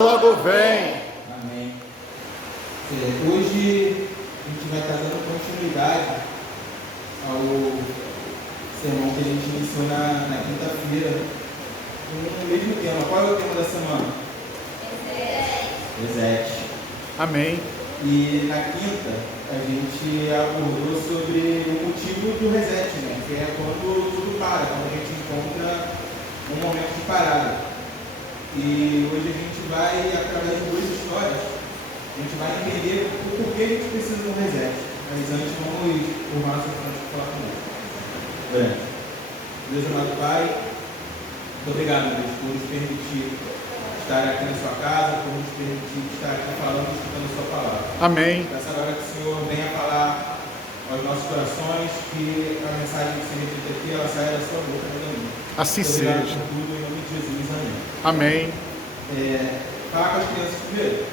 logo vem. Amém. Hoje a gente vai estar dando continuidade ao sermão que a gente iniciou na quinta-feira, no mesmo tema. Qual é o tema da semana? Reset. Amém. E na quinta a gente abordou sobre o motivo do reset, né? Que é quando tudo para, quando a gente encontra um momento de parada. E hoje a gente vai, através de duas histórias, a gente vai entender o porquê a gente precisa de um reset. Mas antes vamos formar nossa frente para falar com ele. Deus amado Pai, muito obrigado, Deus, por nos permitir estar aqui na sua casa, por nos permitir estar aqui falando e escutando a sua palavra. Amém. Nessa hora que o Senhor venha falar aos nossos corações, que a mensagem que se repita aqui, ela saia da sua boca, meu amigo. Assim Obrigado seja. por tudo, em nome de Jesus, amém. Amém. Falar com as crianças primeiro.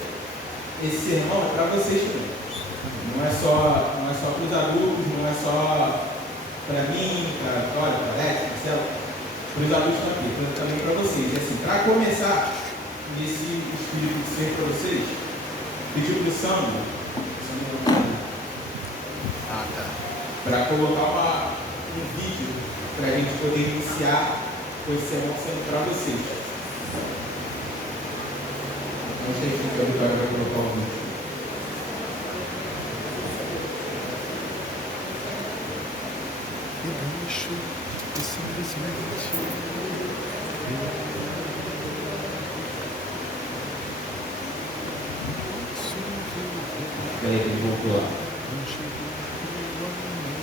Esse sermão é para vocês também. Não é só para os adultos, não é só para mim, para a Vitória, para a Alex, para o Marcelo, para os adultos também para vocês. E assim, para começar nesse espírito de ser para vocês, pedi para o Sandro para colocar um vídeo para a gente poder iniciar com esse sermão sendo para vocês. Não sei se o Vitória vai colocar o vídeo. Eu deixo e simplesmente. Peraí, ele voltou lá.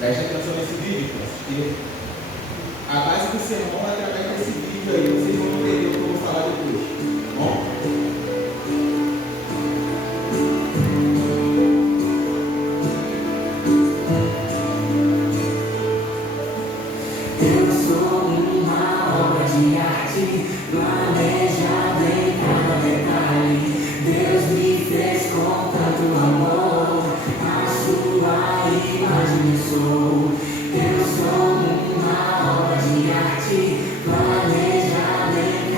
Preste atenção nesse vídeo, porque a base do sermão é através desse vídeo aí. Vocês vão entender o que eu vou falar depois. Tá bom? Planejado em cada detalhe, Deus me fez com tanto amor, a sua imagem eu sou. Eu sou uma obra de arte, planejada em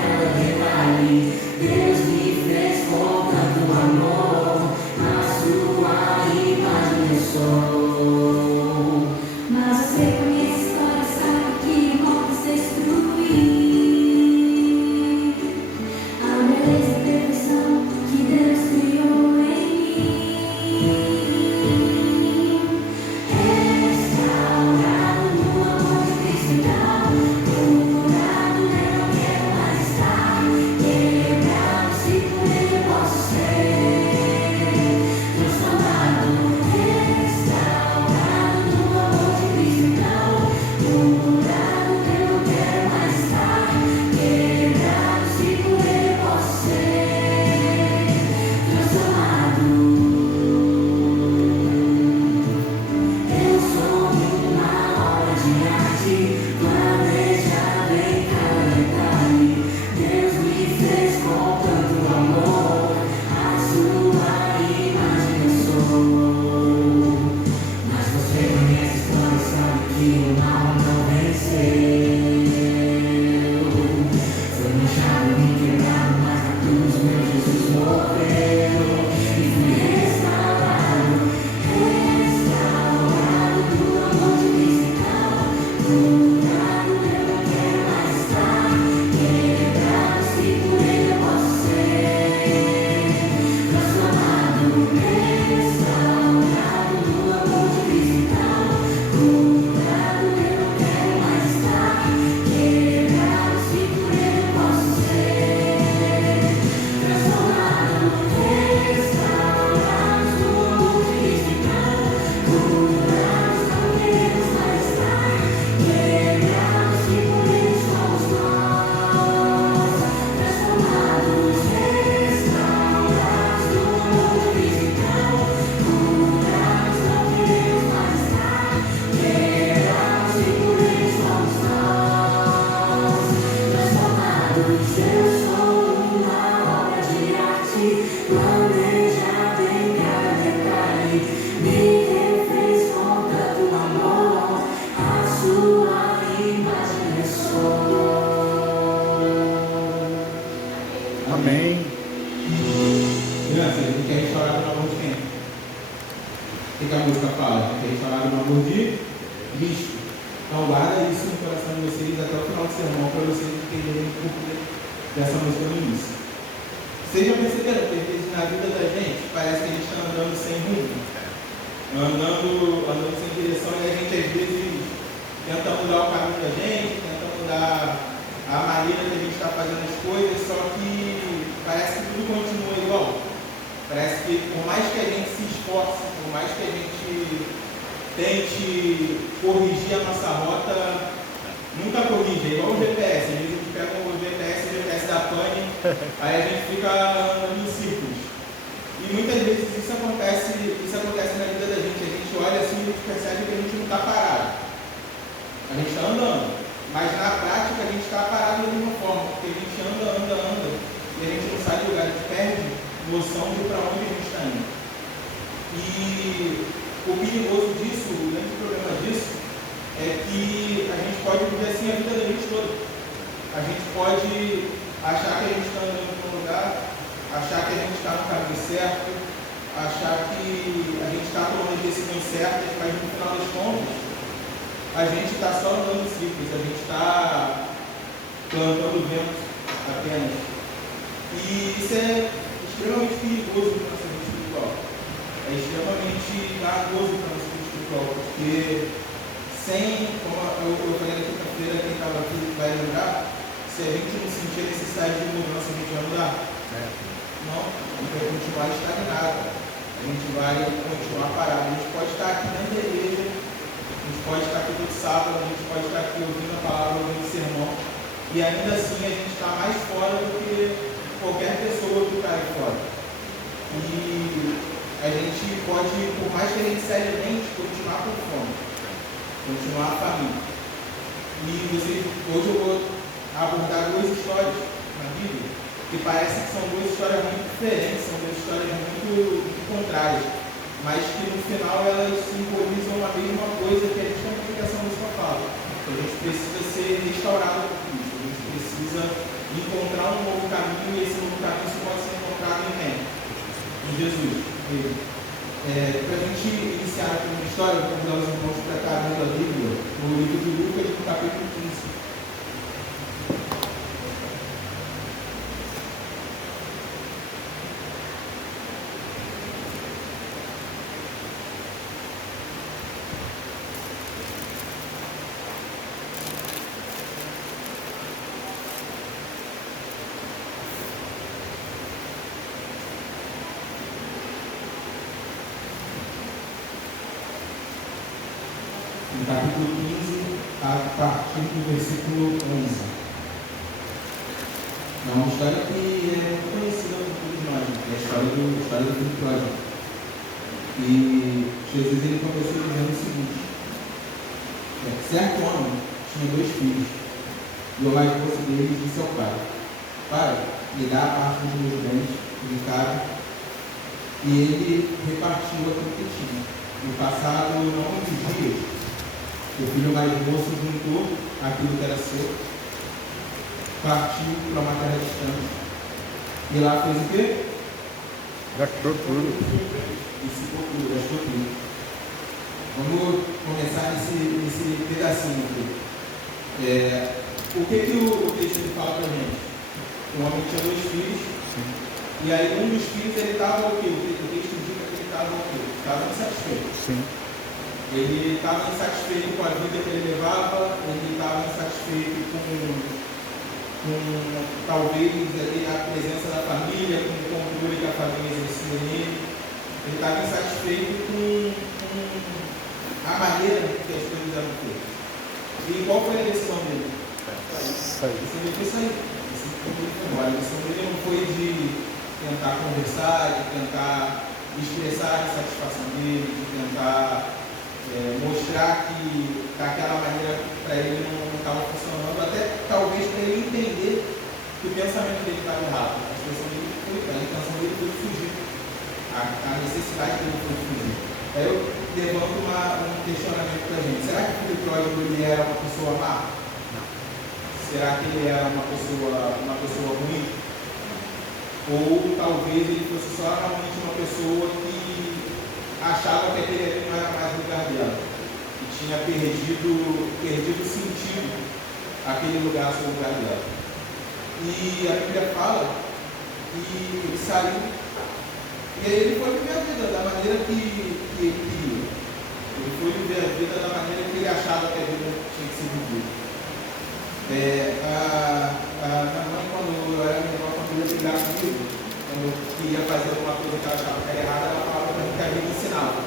O que a música fala? Que a gente fala do amor de Cristo. Então guarda isso no coração de vocês até o final do sermão para vocês entenderem o porquê dessa música no início. Vocês já perceberam que às vezes na vida da gente parece que a gente está andando sem rumo, andando sem direção, e a gente às vezes tenta mudar o caminho da gente, tenta mudar a maneira que a gente está fazendo as coisas, só que parece que tudo continua igual. Parece que por mais que a gente se esforce, por mais que a gente tente corrigir a nossa rota, nunca corrige, é igual o GPS. Às vezes a gente pega o GPS da pane, aí a gente fica andando em círculos. E muitas vezes isso acontece na vida da gente. A gente olha assim e percebe que a gente não está parado. A gente está andando, mas na prática a gente está parado da mesma forma, porque a gente anda, e a gente não sai do lugar, a gente perde noção de para onde a gente está indo. E o perigoso disso, o grande problema disso, é que a gente pode viver assim a vida da gente toda. A gente pode achar que a gente está andando para um lugar, achar que a gente está no caminho certo, achar que a gente está tomando as decisões certas, mas no final das contas, a gente está só andando em círculos, a gente está plantando vento apenas. E isso é extremamente perigoso para a nossa vida espiritual. É extremamente danoso para a nossa vida espiritual, porque como eu falei na quinta-feira, quem estava aqui vai lembrar, se a gente não sentir a necessidade de mudança, a gente vai mudar? Não, a gente vai continuar estagnado, a gente vai continuar parado. A gente pode estar aqui na igreja, a gente pode estar aqui todo sábado, a gente pode estar aqui ouvindo a palavra, ouvindo o sermão, e ainda assim a gente está mais fora do que qualquer pessoa que está aí fora. E a gente pode, por mais que a gente se alimente, continuar com fome, continuar faminto. E hoje eu vou abordar duas histórias na Bíblia que parece que são duas histórias muito diferentes, são duas histórias muito contrárias, mas que no final elas simbolizam a mesma coisa que a gente tem que essa música fala. A gente precisa ser restaurado por Cristo, a gente precisa encontrar um novo caminho, e esse novo caminho só pode ser encontrado em quem? Em Jesus. Para a gente iniciar aqui uma história, vou convidar os irmãos para estar abrindo a Bíblia, no livro de Lucas, no capítulo 15. No capítulo 15, a partir do versículo 11. É uma história que é muito conhecida por todos nós, é a história do filho pródigo. E Jesus ele começou dizendo o seguinte: certo homem tinha 2 filhos, e o mais moço deles disse ao pai: Pai, me dá a parte dos meus bens que me cabe. E ele repartiu aquilo que tinha. No passado, não muitos dias, o filho mais moço juntou aquilo que era seu, partiu para uma terra distante. E lá fez o quê? Gastou tudo. E se procurou, gastou tudo. Vamos começar nesse pedacinho aqui. O que o texto fala para a gente? O homem tinha 2 filhos. Sim. E aí um dos filhos ele estava o quê? O texto indica que ele estava o quê? Estava insatisfeito. Sim. Ele estava insatisfeito com a vida que ele levava, ele estava insatisfeito com talvez ali, a presença da família, com o controle que a família exercia nele. Ele estava insatisfeito com a maneira que as coisas eram feitas. E qual foi a decisão dele? Sair. Ele foi sair. A decisão dele não foi de tentar conversar, de tentar expressar a insatisfação dele, de tentar mostrar que daquela maneira para ele não estava funcionando, até talvez para ele entender que o pensamento dele estava errado. A intenção dele foi fugir. A necessidade dele foi fugir. Aí eu levanto um questionamento para a gente. Será que o filho pródigo ele era uma pessoa má? Não. Será que ele era uma pessoa ruim? Ou talvez ele fosse só realmente uma pessoa que achava que aquele ali não era mais o lugar dela, que tinha perdido o sentido aquele lugar ser o lugar dela. E a Bíblia fala que ele saiu e aí ele foi viver a vida da maneira que ele queria. Ele foi viver a vida da maneira que ele achava que a vida tinha que ser vivida. A minha mãe, quando eu era menor, quando eu ia brigar comigo, quando eu queria fazer alguma coisa que ela achava que era errada, ela falava para mim que a vida ensinava.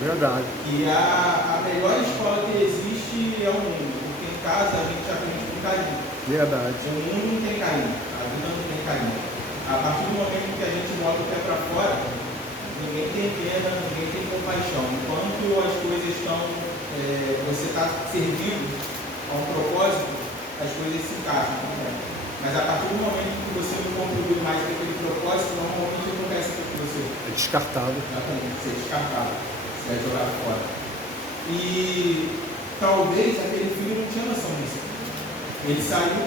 Verdade. E a melhor escola que existe é o mundo, porque em casa a gente aprende com carinho. Verdade. O mundo não tem carinho, a vida não tem carinho. A partir do momento que a gente bota o pé para fora, ninguém tem pena, ninguém tem compaixão. Enquanto as coisas estão, você está servindo a um propósito, as coisas se encaixam. Mas a partir do momento que você não contribui mais com aquele propósito, normalmente acontece com você. É descartado. Exatamente, ser descartado, ser jogado fora. E talvez aquele filho não tinha noção disso. Ele saiu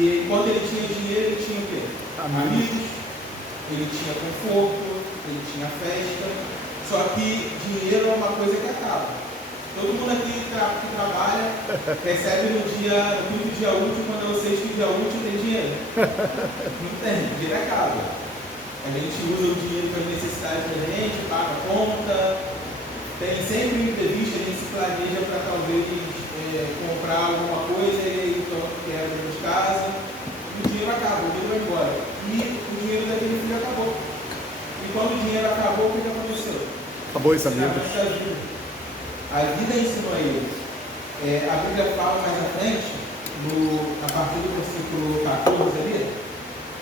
e quando ele tinha dinheiro, ele tinha o quê? Amigos, ele tinha conforto, ele tinha festa. Só que dinheiro é uma coisa que acaba. Todo mundo aqui que trabalha recebe no quinto dia útil, quando é o sexto dia útil, tem dinheiro. Não tem, o dinheiro acaba. A gente usa o dinheiro para as necessidades da gente, paga a conta, tem sempre um imprevisto, a gente se planeja para talvez comprar alguma coisa e quebra dentro de casa. O dinheiro acaba, o dinheiro vai embora. E o dinheiro daquele filho acabou. E quando o dinheiro acabou, o que aconteceu? Acabou isso, amigos. A vida ensinou a ele. A Bíblia fala mais à frente, a partir do versículo 14 ali,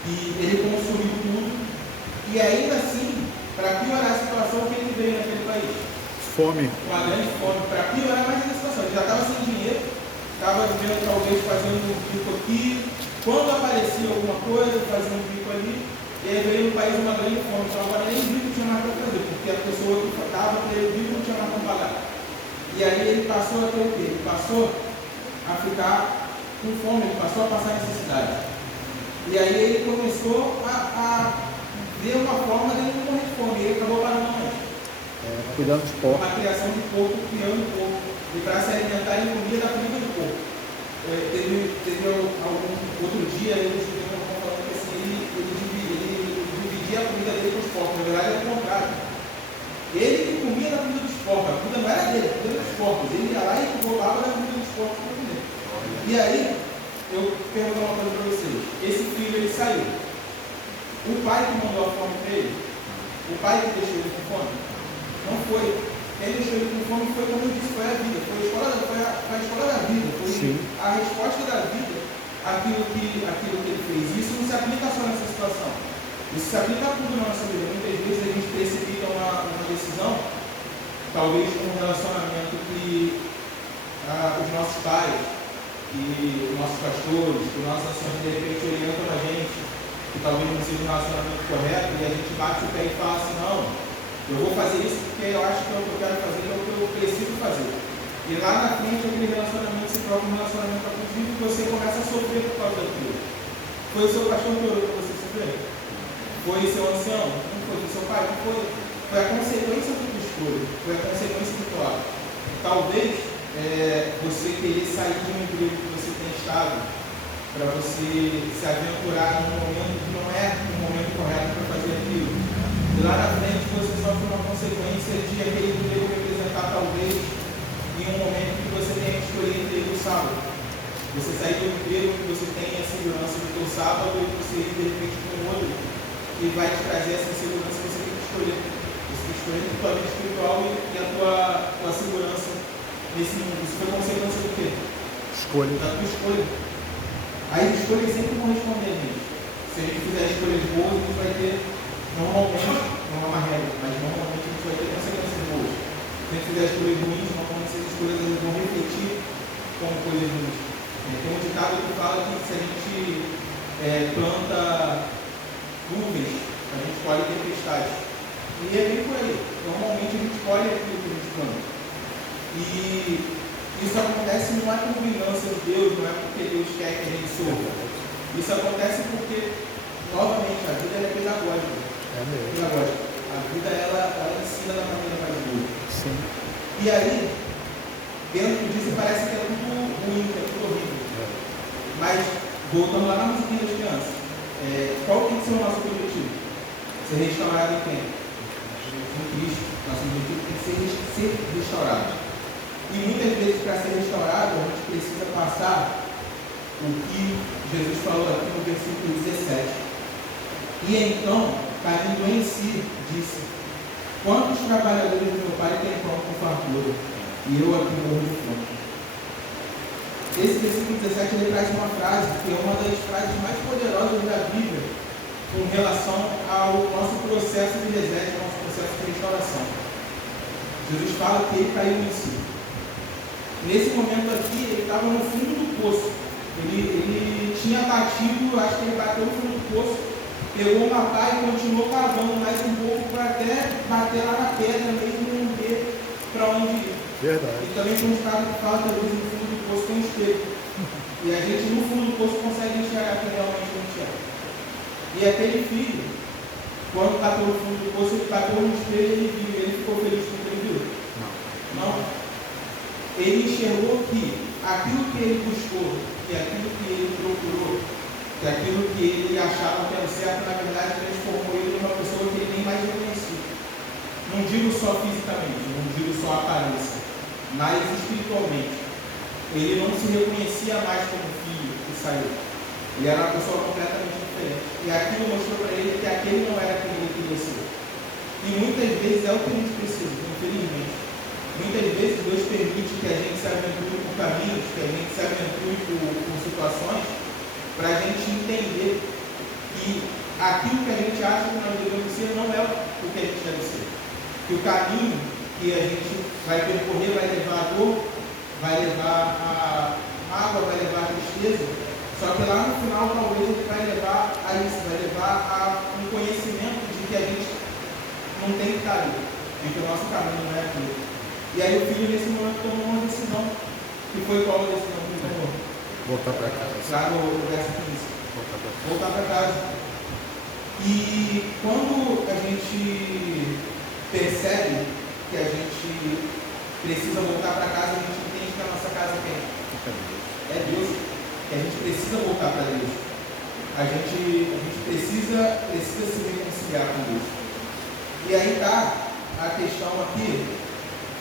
que ele consumiu tudo e ainda assim, para piorar a situação, o que ele veio naquele país? Fome. Uma grande fome. Para piorar mais a situação, ele já estava sem dinheiro, estava vivendo talvez fazendo um bico aqui, quando aparecia alguma coisa, fazia um bico ali, e aí veio no país uma grande fome, então agora nem bico tinha mais para fazer, porque a pessoa que estava para ele bico não tinha mais para pagar. E aí ele passou a ter o quê? Ele passou a ficar com fome, ele passou a passar necessidade. E aí ele começou a ver uma forma de ele não morrer de fome, e ele acabou parando mais. Cuidando de porco. Uma criação de porco, criando porco. E para se alimentar, ele comia da comida do porco. Teve algum outro dia, ele estava falando que assim, ele dividia a comida dele com os porcos. Na verdade, era o contrário. Ele que comia da comida dos porcos. A comida não era dele, a comida dos porcos. Ele ia lá e roubava da comida dos porcos para comer. E aí, eu pergunto uma coisa para vocês. Esse filho, ele saiu. O pai que mandou a fome para ele, o pai que deixou ele com fome, não foi. Quem deixou ele com fome foi, como eu disse, foi a vida. Foi a escola da vida. Foi Sim. a resposta da vida àquilo que ele fez. Isso não se aplica só nessa situação. Isso se aplica a tudo na nossa vida. Muitas vezes a gente precipita uma decisão, talvez com um relacionamento que os nossos pais, que os nossos pastores, que os nossos ações de repente orientam a gente, que talvez não seja um relacionamento correto, e a gente bate o pé e fala assim, não, eu vou fazer isso porque eu acho que é o que eu quero fazer, é o que eu preciso fazer. E lá na frente aquele relacionamento se torna um relacionamento abusivo e você começa a sofrer por causa daquilo. Foi o seu pastor que orou para você sofrer? Foi seu ancião? Não foi? Foi seu pai? Não foi? Foi a consequência da tua escolha. Foi a consequência do teu ato. Talvez você querer sair de um emprego que você tem estado para você se aventurar em um momento que não é o momento correto para fazer aquilo. E lá na frente você sofre uma consequência de aquele emprego representar talvez em um momento que você tenha que escolher emprego no sábado. Você sair do emprego que você tem a segurança do teu sábado e você ir de repente para um outro que vai te trazer essa segurança que você tem que escolher. Você tem que escolher a tua vida espiritual e a tua segurança nesse mundo. Isso foi consequência do quê? Escolha. Da tua escolha. As escolhas sempre vão responder, gente. Se a gente fizer escolhas boas, a gente vai ter, normalmente, não é uma regra, mas normalmente a gente vai ter consequências boas. Se a gente fizer escolhas ruins, normalmente essas escolhas vão refletir como coisas ruins. Tem um ditado que fala que se a gente planta nuvens, a gente colhe tempestade. E é bem por aí. Normalmente a gente colhe aquilo que a gente planta. E isso acontece não é por vingança de Deus, não é porque Deus quer que a gente sofra. Isso acontece porque, novamente, a vida é pedagógica. É mesmo. Pedagógica. A vida ela ensina da maneira E aí, dentro disso parece que é tudo ruim, que é tudo horrível. Mas, voltando lá na musiquinha das crianças, qual tem que ser o nosso objetivo? Ser restaurado em quem? Em Cristo. Nosso objetivo tem que ser restaurado. E muitas vezes, para ser restaurado, a gente precisa passar o que Jesus falou aqui no versículo 17. E então, caindo em si, disse: quantos trabalhadores do meu pai têm pão com fartura, e eu aqui morro de fome? Esse versículo 17 ele traz uma frase que é uma das frases mais poderosas da Bíblia com relação ao nosso processo de reset, ao nosso processo de restauração. Jesus fala que ele caiu em si. Nesse momento aqui, ele estava no fundo do poço. Ele tinha batido, acho que ele bateu no fundo do poço, pegou uma pá e continuou cavando mais um pouco para até bater lá na pedra mesmo e não ver para onde ir. Verdade. E também como o cara fala que às vezes no fundo do poço tem um espelho. E a gente no fundo do poço consegue enxergar quem realmente não enxerga. E aquele filho, quando está pelo fundo do poço, ele bateu no espelho e ele viu, ele ficou feliz com o que ele viu? Não. Ele enxergou que aquilo que ele buscou, que aquilo que ele procurou, que aquilo que ele achava que era certo, na verdade transformou ele numa pessoa que ele nem mais reconhecia. Não digo só fisicamente, não digo só aparência, mas espiritualmente. Ele não se reconhecia mais como filho que saiu. Ele era uma pessoa completamente diferente. E aquilo mostrou para ele que aquele não era quem ele queria ser. E muitas vezes é o que a gente precisa, infelizmente. Muitas vezes Deus permite que a gente se aventure por caminhos, que a gente se aventure por situações, para a gente entender que aquilo que a gente acha que nós devemos ser não é o que a gente deve ser. Que o caminho que a gente vai percorrer vai levar a dor, vai levar a mágoa, vai levar a tristeza, só que lá no final talvez ele vai levar a isso, vai levar a um conhecimento de que a gente não tem que estar ali, de que o nosso caminho não é aquilo. E aí o filho nesse momento tomou uma decisão, que foi qual a decisão que ele tomou? Voltar para casa. Lá no verso 15. Voltar para casa. E quando a gente percebe que a gente precisa voltar para casa, a gente entende que a nossa casa é Deus. Que a gente precisa voltar para Deus. A gente precisa se reconciliar com Deus. E aí está a questão aqui,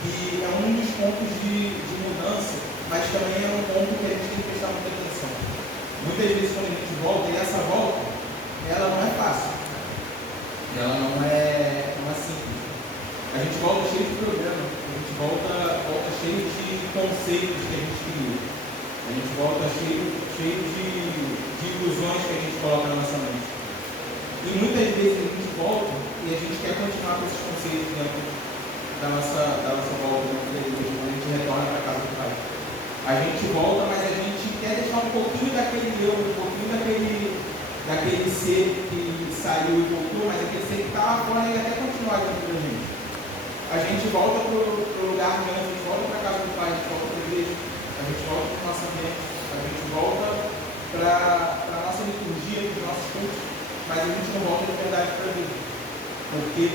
que é um dos pontos de mudança, mas também é um ponto que a gente tem que prestar muita atenção. Muitas vezes quando a gente volta, e essa volta, ela não é fácil. Ela não é simples. A gente volta cheio de problemas, a gente volta cheio de conceitos que a gente cria. A gente volta cheio de ilusões que a gente coloca na nossa mente. E muitas vezes a gente volta e a gente quer continuar com esses conceitos dentro da nossa volta, dentro da igreja, quando a gente retorna para a casa do Pai. A gente volta, mas a gente quer deixar um pouquinho daquele eu, um pouquinho daquele ser que saiu e voltou, mas aquele ser que estava fora e até continuar dentro da gente. A gente volta para o lugar de antes, a gente volta para a casa do Pai, a gente volta para a igreja, a gente volta para o nosso ambiente, a gente volta para a nossa liturgia, para os nossos cultos, mas a gente não volta de verdade para a vida. Porque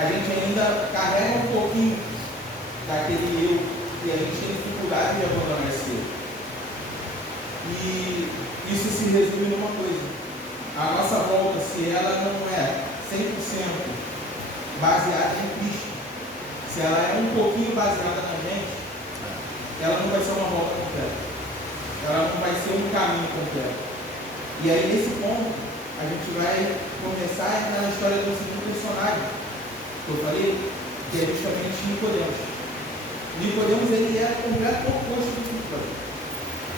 a gente ainda carrega um pouquinho daquele eu e a gente tem dificuldade de abandonar esse eu. E isso se resume numa coisa: a nossa volta, se ela não é 100% baseada em Cristo, se ela é um pouquinho baseada na gente, ela não vai ser uma volta completa. Ela não vai ser um caminho completo. E aí, nesse ponto, a gente vai começar a entrar na história do segundo personagem que eu falei, que é justamente Nicodemos. Nicodemos, ele era o completo oposto do filho pródigo.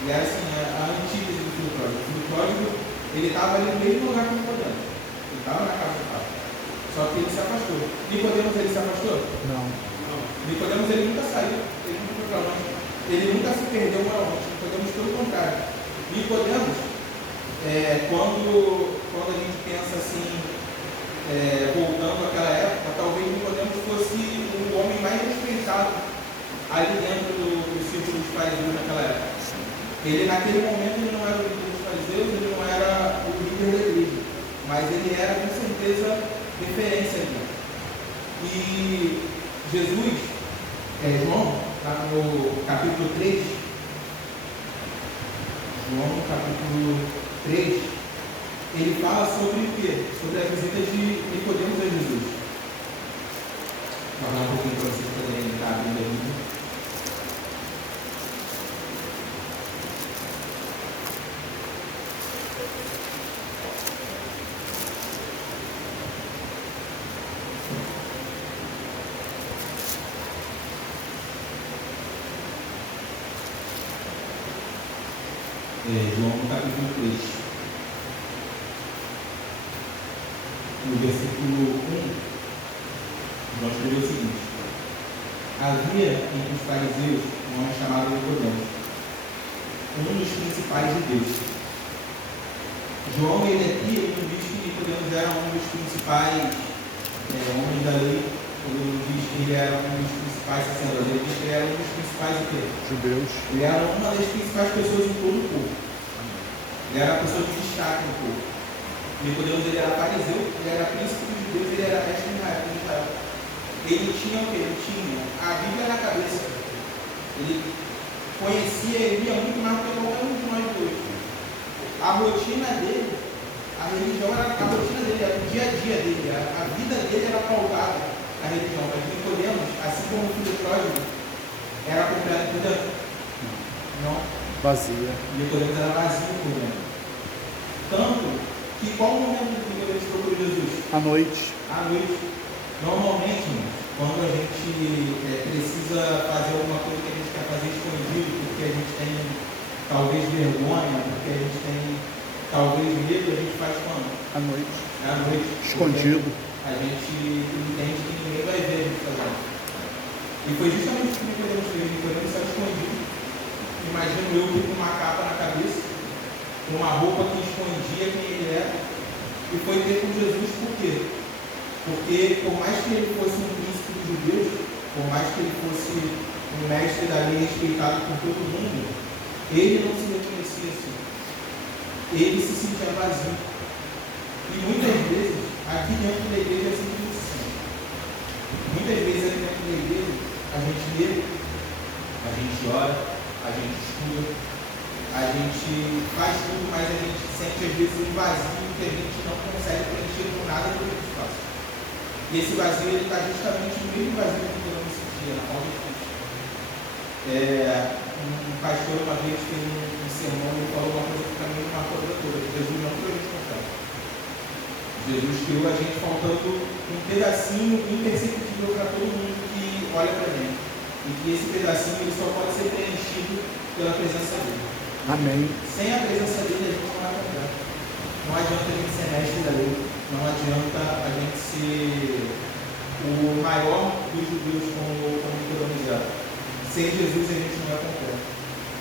Ele era assim, a antítese do filho pródigo. O filho pródigo, ele estava ali no mesmo lugar que Nicodemos. Ele estava na casa do pai. Só que ele se afastou. Nicodemos, ele se afastou? Não. Nicodemos, ele nunca saiu. Ele nunca foi para longe. Ele nunca se perdeu moralmente. Nicodemos, pelo contrário. Nicodemos, quando a gente pensa assim, voltando àquela época, talvez Nicodemos fosse o homem mais respeitado ali dentro do círculo dos fariseus naquela época. Ele, naquele momento, ele não era o líder dos fariseus, ele não era o líder da igreja, mas ele era, com certeza, referência ali. E Jesus, João, lá no capítulo 3, João, no capítulo 3, ele fala sobre o quê? Sobre a visita de Nicodemos a Jesus. Vou falar um pouquinho para vocês poderem estar abrindo a Bíblia. João no capítulo 3, no versículo 1, João escreveu o seguinte: havia entre os fariseus um homem chamado Nicodemos, um dos principais judeus. João, ele aqui, ele não diz que Nicodemos era um dos principais homens da lei, ele não diz que ele era um dos principais sacerdotes, ele diz que ele era um dos principais Judeus. Ele era uma das principais pessoas em todo o povo. Ele era a pessoa de destaque no povo. Nicodemos, ele era fariseu, ele era príncipe dos judeus, ele era mestre de Israel. Ele tinha o quê? Ele tinha a Bíblia na cabeça. Ele conhecia, ele via muito mais do que qualquer um de nós dois. A rotina dele, a religião era a rotina dele, era o dia a dia dele, a vida dele era pautada na religião. Mas Nicodemos, assim como o filho pródigo, era completo por dentro. Não. Vazia. Nicodemos era vazio por dentro. Tanto que qual o momento que Nicodemos procurou Jesus? À noite. À noite. Normalmente, quando a gente precisa fazer alguma coisa que a gente quer fazer escondido, porque a gente tem talvez vergonha, porque a gente tem talvez medo, a gente faz quando? À noite. À noite. Escondido. A gente entende que ninguém vai ver a gente fazendo. E foi justamente o que Nicodemos fez. Nicodemos saiu escondido. Imagino eu que com uma capa na cabeça, com uma roupa que escondia quem ele era, e foi ter com Jesus. Por quê? Porque por mais que ele fosse um príncipe dos judeus, por mais que ele fosse um mestre da lei respeitado por todo mundo, ele não se reconhecia assim. Ele se sentia vazio. E muitas vezes, aqui dentro da igreja é assim que a gente se sente. Muitas vezes aqui dentro da igreja, a gente lê, a gente ora, a gente estuda, a gente faz tudo, mas a gente sente às vezes um vazio que a gente não consegue preencher com nada do que a gente faz. E esse vazio ele está justamente no mesmo vazio que eu me sentia na falta de Cristo. Um pastor uma vez fez um sermão e falou uma coisa que para mim marcou a vida toda: Jesus não criou a gente faltando. Jesus criou a gente faltando um pedacinho imperceptível para todo mundo que olha para gente. E que esse pedacinho ele só pode ser preenchido pela presença dele. Amém. Sem a presença dele, a gente não vai completo. Não adianta a gente ser mestre da lei. Não adianta a gente ser o maior dos judeus como Nicodemos era. Sem Jesus, a gente não é completo.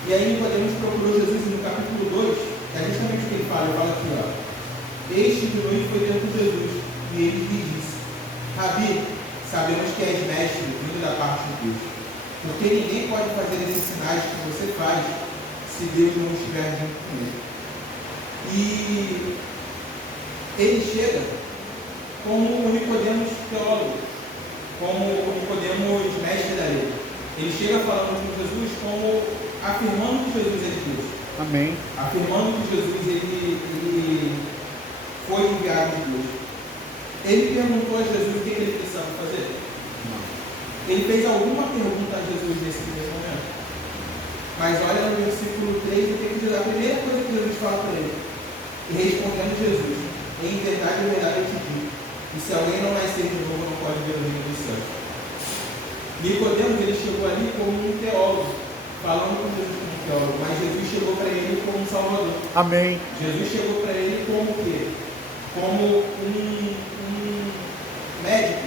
E aí, Nicodemos procurou Jesus no capítulo 2. É justamente o que ele fala. Ele fala aqui, ó: este de noite foi ter com Jesus. E ele lhe disse: Rabi, sabemos que és mestre vindo da parte de Deus. Porque ninguém pode fazer esses sinais que você faz se Deus não estiver junto com ele. E ele chega como o Nicodemos teólogo, como o Nicodemos mestre da lei. Ele chega falando com Jesus como afirmando que Jesus é Deus. Amém. Afirmando que Jesus ele foi enviado de Deus. Ele perguntou a Jesus o que ele precisava fazer. Ele fez alguma pergunta a Jesus nesse primeiro momento. Mas olha no versículo 3, o que diz? A primeira coisa que Jesus fala para ele. E respondendo Jesus: em verdade eu te digo, e se alguém não nascer de novo, não pode ver o reino dos céus. Nicodemos, ele chegou ali como um teólogo, falando com Jesus como um teólogo, mas Jesus chegou para ele como um salvador. Amém. Jesus chegou para ele como o quê? Como um médico,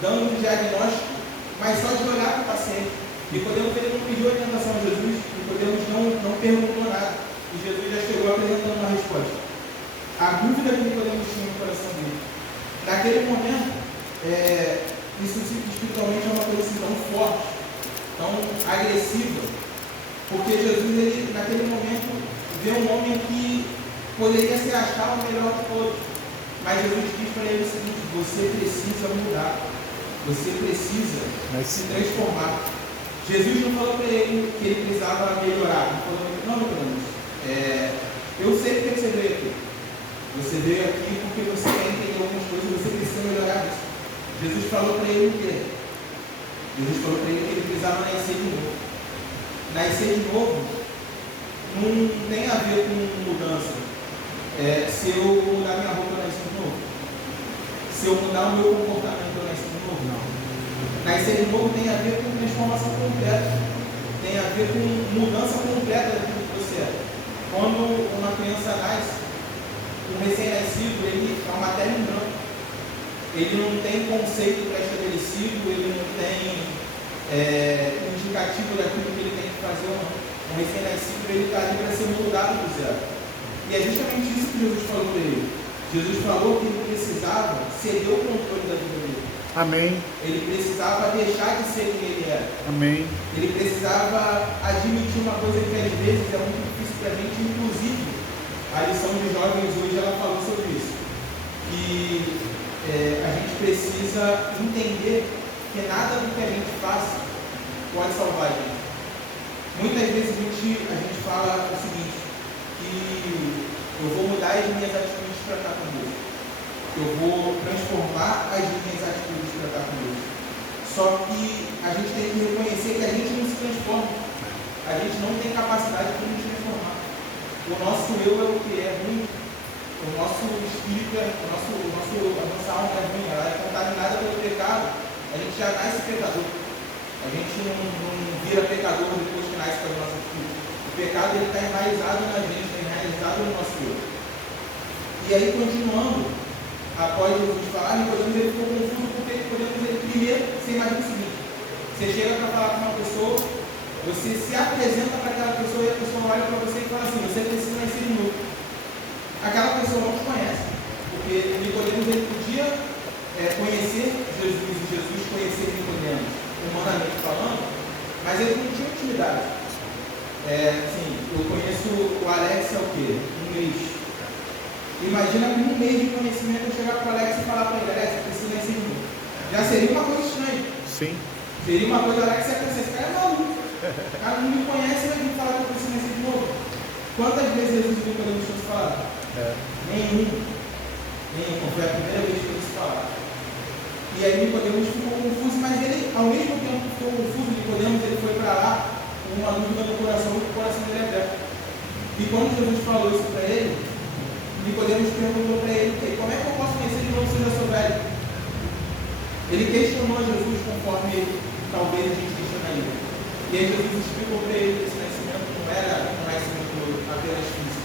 dando um diagnóstico, mas só de olhar para o paciente. Nicodemos, ele não pediu orientação a Jesus, Nicodemos não perguntou nada, e Jesus já chegou apresentando uma resposta. A dúvida que Nicodemos tinha no coração dele. Naquele momento, isso espiritualmente é uma coisa assim, tão forte, tão agressiva, porque Jesus, ele, naquele momento, vê um homem que poderia se achar o melhor de todos, mas Jesus diz para ele o seguinte: você precisa mudar, você precisa se transformar. Jesus não falou para ele que ele precisava melhorar. Ele falou, não, Nicodemus, eu sei porque você veio aqui. Você veio aqui porque você quer entender algumas coisas e você precisa melhorar isso. Jesus falou para ele o quê? Jesus falou para ele que ele precisava nascer de novo. Nascer de novo não tem a ver com mudança. Se eu mudar minha roupa, eu nasci de novo. Se eu mudar o meu comportamento, eu nasci de novo, não. Nascer de novo tem a ver com transformação completa. Tem a ver com mudança completa daquilo que você é. Quando uma criança nasce, um recém-nascido, ele é uma matéria em branco. Ele não tem conceito pré-estabelecido, ele não tem indicativo daquilo que ele tem que fazer ou não. Um recém-nascido, ele está ali para ser moldado do zero. E é justamente isso que Jesus falou para ele. Jesus falou que ele precisava ceder o controle da vida dele. Amém. Ele precisava deixar de ser quem ele era. Amém. Ele precisava admitir uma coisa que às vezes é muito difícil para a gente, inclusive a lição de jovens hoje ela falou sobre isso. Que a gente precisa entender que nada do que a gente faça pode salvar a gente. Muitas vezes a gente fala o seguinte, que eu vou mudar as minhas atitudes para estar com Deus. Eu vou transformar as minhas atitudes para estar com Deus. Só que a gente tem que reconhecer que a gente não se transforma. A gente não tem capacidade de nos transformar. O nosso eu é o que é ruim. O nosso espírito, a nossa alma é ruim. Ela é contaminada pelo pecado. A gente já nasce pecador. A gente não vira pecador depois que nasce pelo nosso espírito. O pecado está enraizado na gente, está enraizado no nosso eu. E aí, continuando, após Jesus falar, Nicodemus ele ficou confuso porque Nicodemus ele primeiro, você imagina o seguinte, você chega para falar com uma pessoa, você se apresenta para aquela pessoa e a pessoa olha para você e fala assim, você precisa nascer de novo. Aquela pessoa não te conhece, porque Nicodemus ele podia conhecer Jesus e Jesus conhecer Nicodemus, humanamente falando, mas ele não tinha intimidade. Eu conheço o Alex há o quê? Um mês. Imagina com um mês de conhecimento eu chegar para o Alex e falar para ele, Alex, você precisa nascer de novo. Já seria uma coisa estranha. Sim. Seria uma coisa, Alex, você pensa, esse cara é maluco. O cara não me conhece e vai vir falar que eu preciso nascer de novo. Quantas vezes Jesus viu quando eu tinha falado? Nenhum. Foi a primeira vez que eles falaram. E aí Nicodemus ficou confuso, mas ele, ao mesmo tempo que ficou confuso, Nicodemus ele foi para lá com uma dúvida no coração, e o coração dele é aberto. E quando Jesus falou isso para ele, Nicodemus perguntou para ele, como é que eu posso conhecer de novo se eu já sou velho? Ele questionou Jesus conforme talvez a gente questionaria. E aí Jesus explicou para ele que esse nascimento não era um nascimento apenas físico.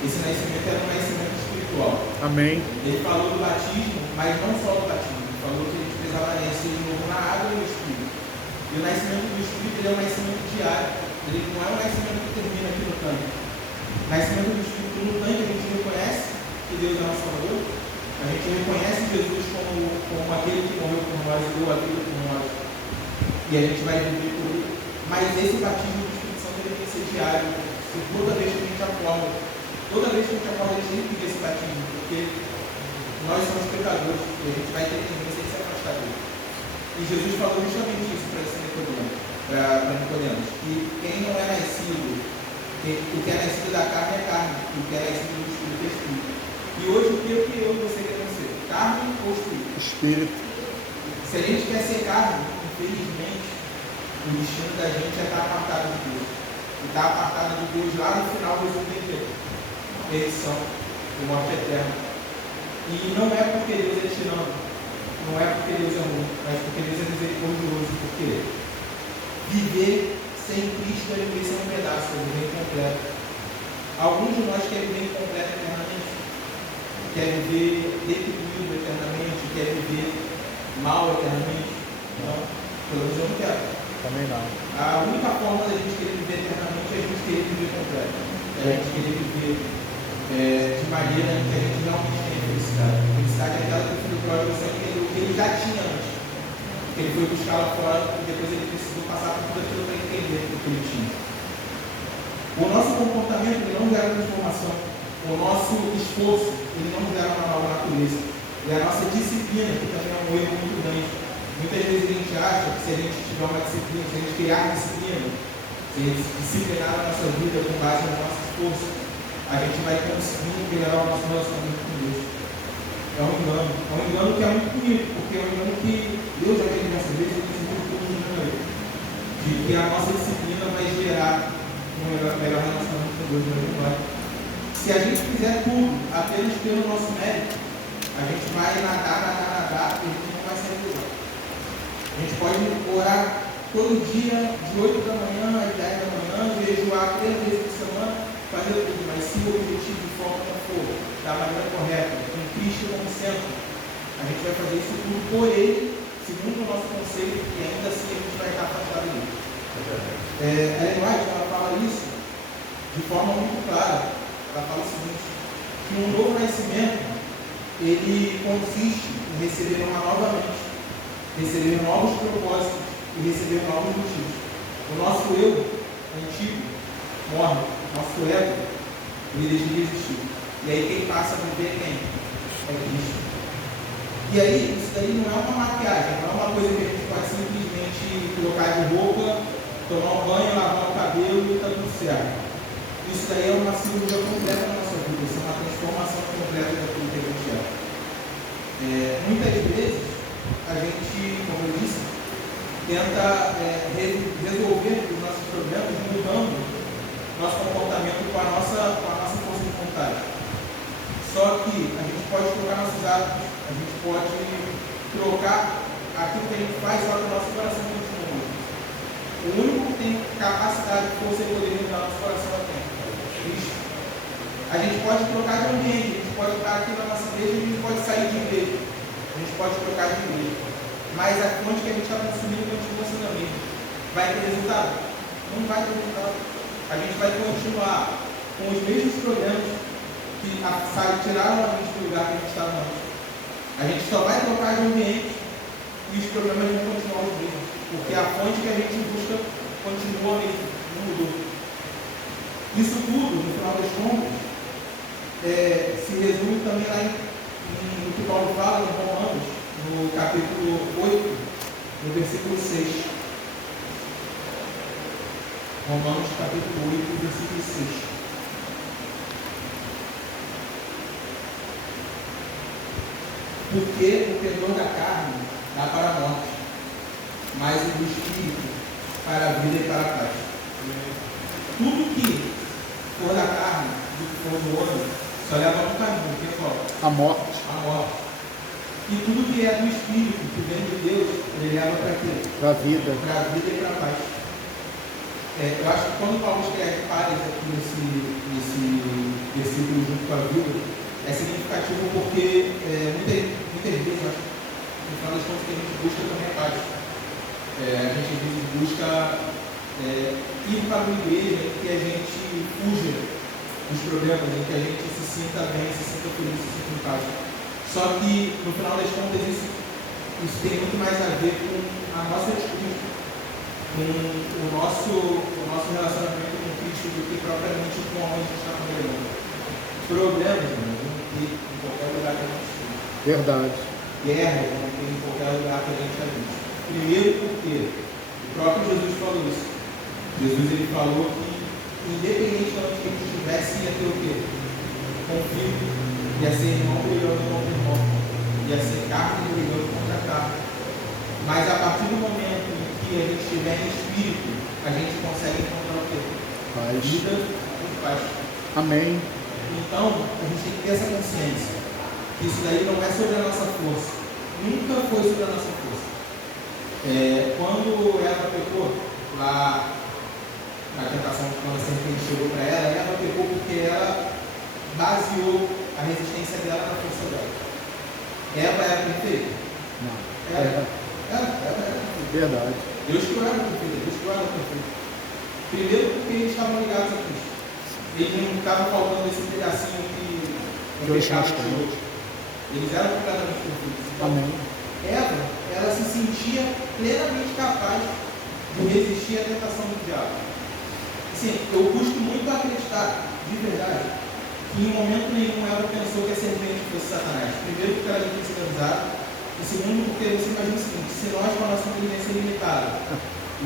Esse nascimento era um nascimento espiritual. Amém. Ele falou do batismo, mas não só do batismo. Ele falou que a gente precisava nascer de novo na água e no Espírito. E o nascimento do Espírito ele é um nascimento diário. Ele não é um nascimento que termina aqui no tanque. O nascimento do Espírito no tanque a gente reconhece que Deus é nosso Salvador. A gente reconhece Jesus como aquele que morreu por nós e deu a vida por nós. E a gente vai viver por ele. Mas esse batismo do Espírito Santo ele tem que ser diário. Toda vez que a gente acorda, a gente tem que pedir esse batismo, porque nós somos pecadores e a gente vai ter tendência de se afastar dele. E Jesus falou justamente isso para Nicodemus, que quem não é nascido, o que é nascido da carne é carne, e o que é nascido do Espírito é Espírito. E hoje o que eu e você queremos ser? Carne ou Espírito? Espírito. Se a gente quer ser carne, infelizmente, o destino da gente é estar apartado de Deus. E estar apartado de Deus lá no final resulta em quê? Perdição e morte eterna. E não é porque Deus é tirano, não é porque Deus é ruim, mas porque Deus é misericordioso. Porque viver sem Cristo é viver sem um pedaço, é viver incompleto. Alguns de nós querem viver incompleto eternamente, quer viver deprimido eternamente, quer viver mal eternamente. Não, pelo menos eu não quero. Também não. A única forma da gente querer viver eternamente é a gente querer viver completo. É a gente querer viver de maneira que a gente realmente tem felicidade. A felicidade é aquela que o filho pródigo só entendeu que ele já tinha antes. Ele foi buscar lá fora e depois ele precisou passar por tudo aquilo para entender o que ele tinha. O nosso comportamento ele não gera transformação. O nosso esforço ele não gera uma nova natureza. E a nossa disciplina, que também é um erro muito grande. Muitas vezes a gente acha que se a gente tiver uma disciplina, se a gente criar disciplina, se a gente disciplinar a nossa vida com base nas nossas forças, a gente vai conseguir melhorar o nosso relacionamento com Deus. É um engano que é muito bonito, porque é um engano que Deus já veio nessa vez, ele disse muito de que a nossa disciplina vai gerar um melhor relacionamento com Deus, mas não vai. Se a gente fizer tudo apenas pelo nosso mérito, a gente vai nadar, e a gente não vai sair do lugar. A gente pode orar todo dia, de 8 da manhã às 10 da manhã, jejuar 3 vezes por semana, fazer tudo, mas se o objetivo de forma não for da maneira correta, com Cristo como centro, a gente vai fazer isso tudo por Ele, segundo o nosso conceito, e ainda assim a gente vai estar afastado dele. Ellen White, ela fala isso de forma muito clara. Ela fala o seguinte, que um novo nascimento, ele consiste em receber uma nova mente, receber novos propósitos e receber novos motivos. O nosso eu antigo morre, nosso ego, ele deixa de existir. E aí quem passa a viver é quem? É Cristo. E aí, isso daí não é uma maquiagem, não é uma coisa que a gente pode simplesmente trocar de roupa, tomar um banho, lavar o cabelo e está tudo certo. Isso daí é uma cirurgia completa na nossa vida, isso é uma transformação completa daquilo que a gente é. Muitas vezes, a gente, como eu disse, tenta resolver os nossos problemas mudando nosso comportamento com a nossa força de vontade. Só que a gente pode trocar nossos hábitos, a gente pode trocar aquilo que a gente faz, só que o nosso coração continua. O único que tem capacidade, força e poder mudar nosso coração é quem? Cristo. A gente pode trocar de ambiente, a gente pode estar aqui na nossa igreja, a gente pode sair de igreja, a gente pode trocar de igreja. Mas a fonte que a gente está consumindo continua sendo a mesma. Vai ter resultado? Não vai ter resultado. A gente vai continuar com os mesmos problemas que tiraram a gente do lugar que a gente estava antes. A gente só vai trocar de ambiente e os problemas vão continuar os mesmos. Porque a fonte que a gente busca continua a mesma, não mudou. Isso tudo, no final das contas, se resume também lá no que Paulo fala em Romanos, no capítulo 8, no versículo 6. Romanos capítulo 8, versículo 6. Porque o perdão da carne dá para a morte, mas o do Espírito para a vida e para a paz. Tudo que for da carne, do que for do homem, só leva um caminho, que é qual? A morte. A morte. E tudo que é do Espírito, que vem de Deus, ele leva para quê? Para a vida. Para a vida e para a paz. Eu acho que quando Paulo escreve pares aqui nesse versículo junto com a vida, é significativo porque muitas vezes, eu acho, no final das contas, que a gente busca também a paz. A gente às vezes busca ir para uma igreja em que a gente fuja dos problemas, em que a gente se sinta bem, se sinta feliz, se sinta em paz. Só que, no final das contas, isso tem muito mais a ver com a nossa atitude, com o nosso relacionamento com Cristo, do que propriamente com onde a gente está congregando. Problemas, vão ter em qualquer lugar que a gente esteja. Verdade. Guerra, vão ter em qualquer lugar que a gente habite. Primeiro porque o próprio Jesus falou isso. Jesus ele falou que, independente de onde a gente estivesse, ia ter o quê? Conflito, ia ser irmão brigando contra irmão, ia ser carne brigando contra carne. Mas a partir do momento em que a gente estiver em espírito, a gente consegue encontrar o quê? Paz. Vida e paz. Amém. Então, a gente tem que ter essa consciência que isso daí não é sobre a nossa força. Nunca foi sobre a nossa força. Quando Eva pecou, lá na tentação, quando a serpente chegou para ela, Eva pecou porque ela baseou a resistência dela na força dela. Eva era perfeita? Não. Ela era perfeita. Verdade. Deus que era perfeito, Deus que era perfeito. Primeiro porque eles estavam ligados a Cristo. Eles não estavam faltando esse pedacinho que hoje pecado nós temos. hoje. Eles eram completamente perfeitos. Então, Amém. Eva, ela se sentia plenamente capaz de resistir à tentação do diabo. Assim, eu custo muito acreditar, de verdade, que em momento nenhum ela pensou que a serpente fosse Satanás. Primeiro porque ela já tinha sido avisada, e E segundo, porque você imagina o seguinte: se nós, com a nossa inteligência limitada,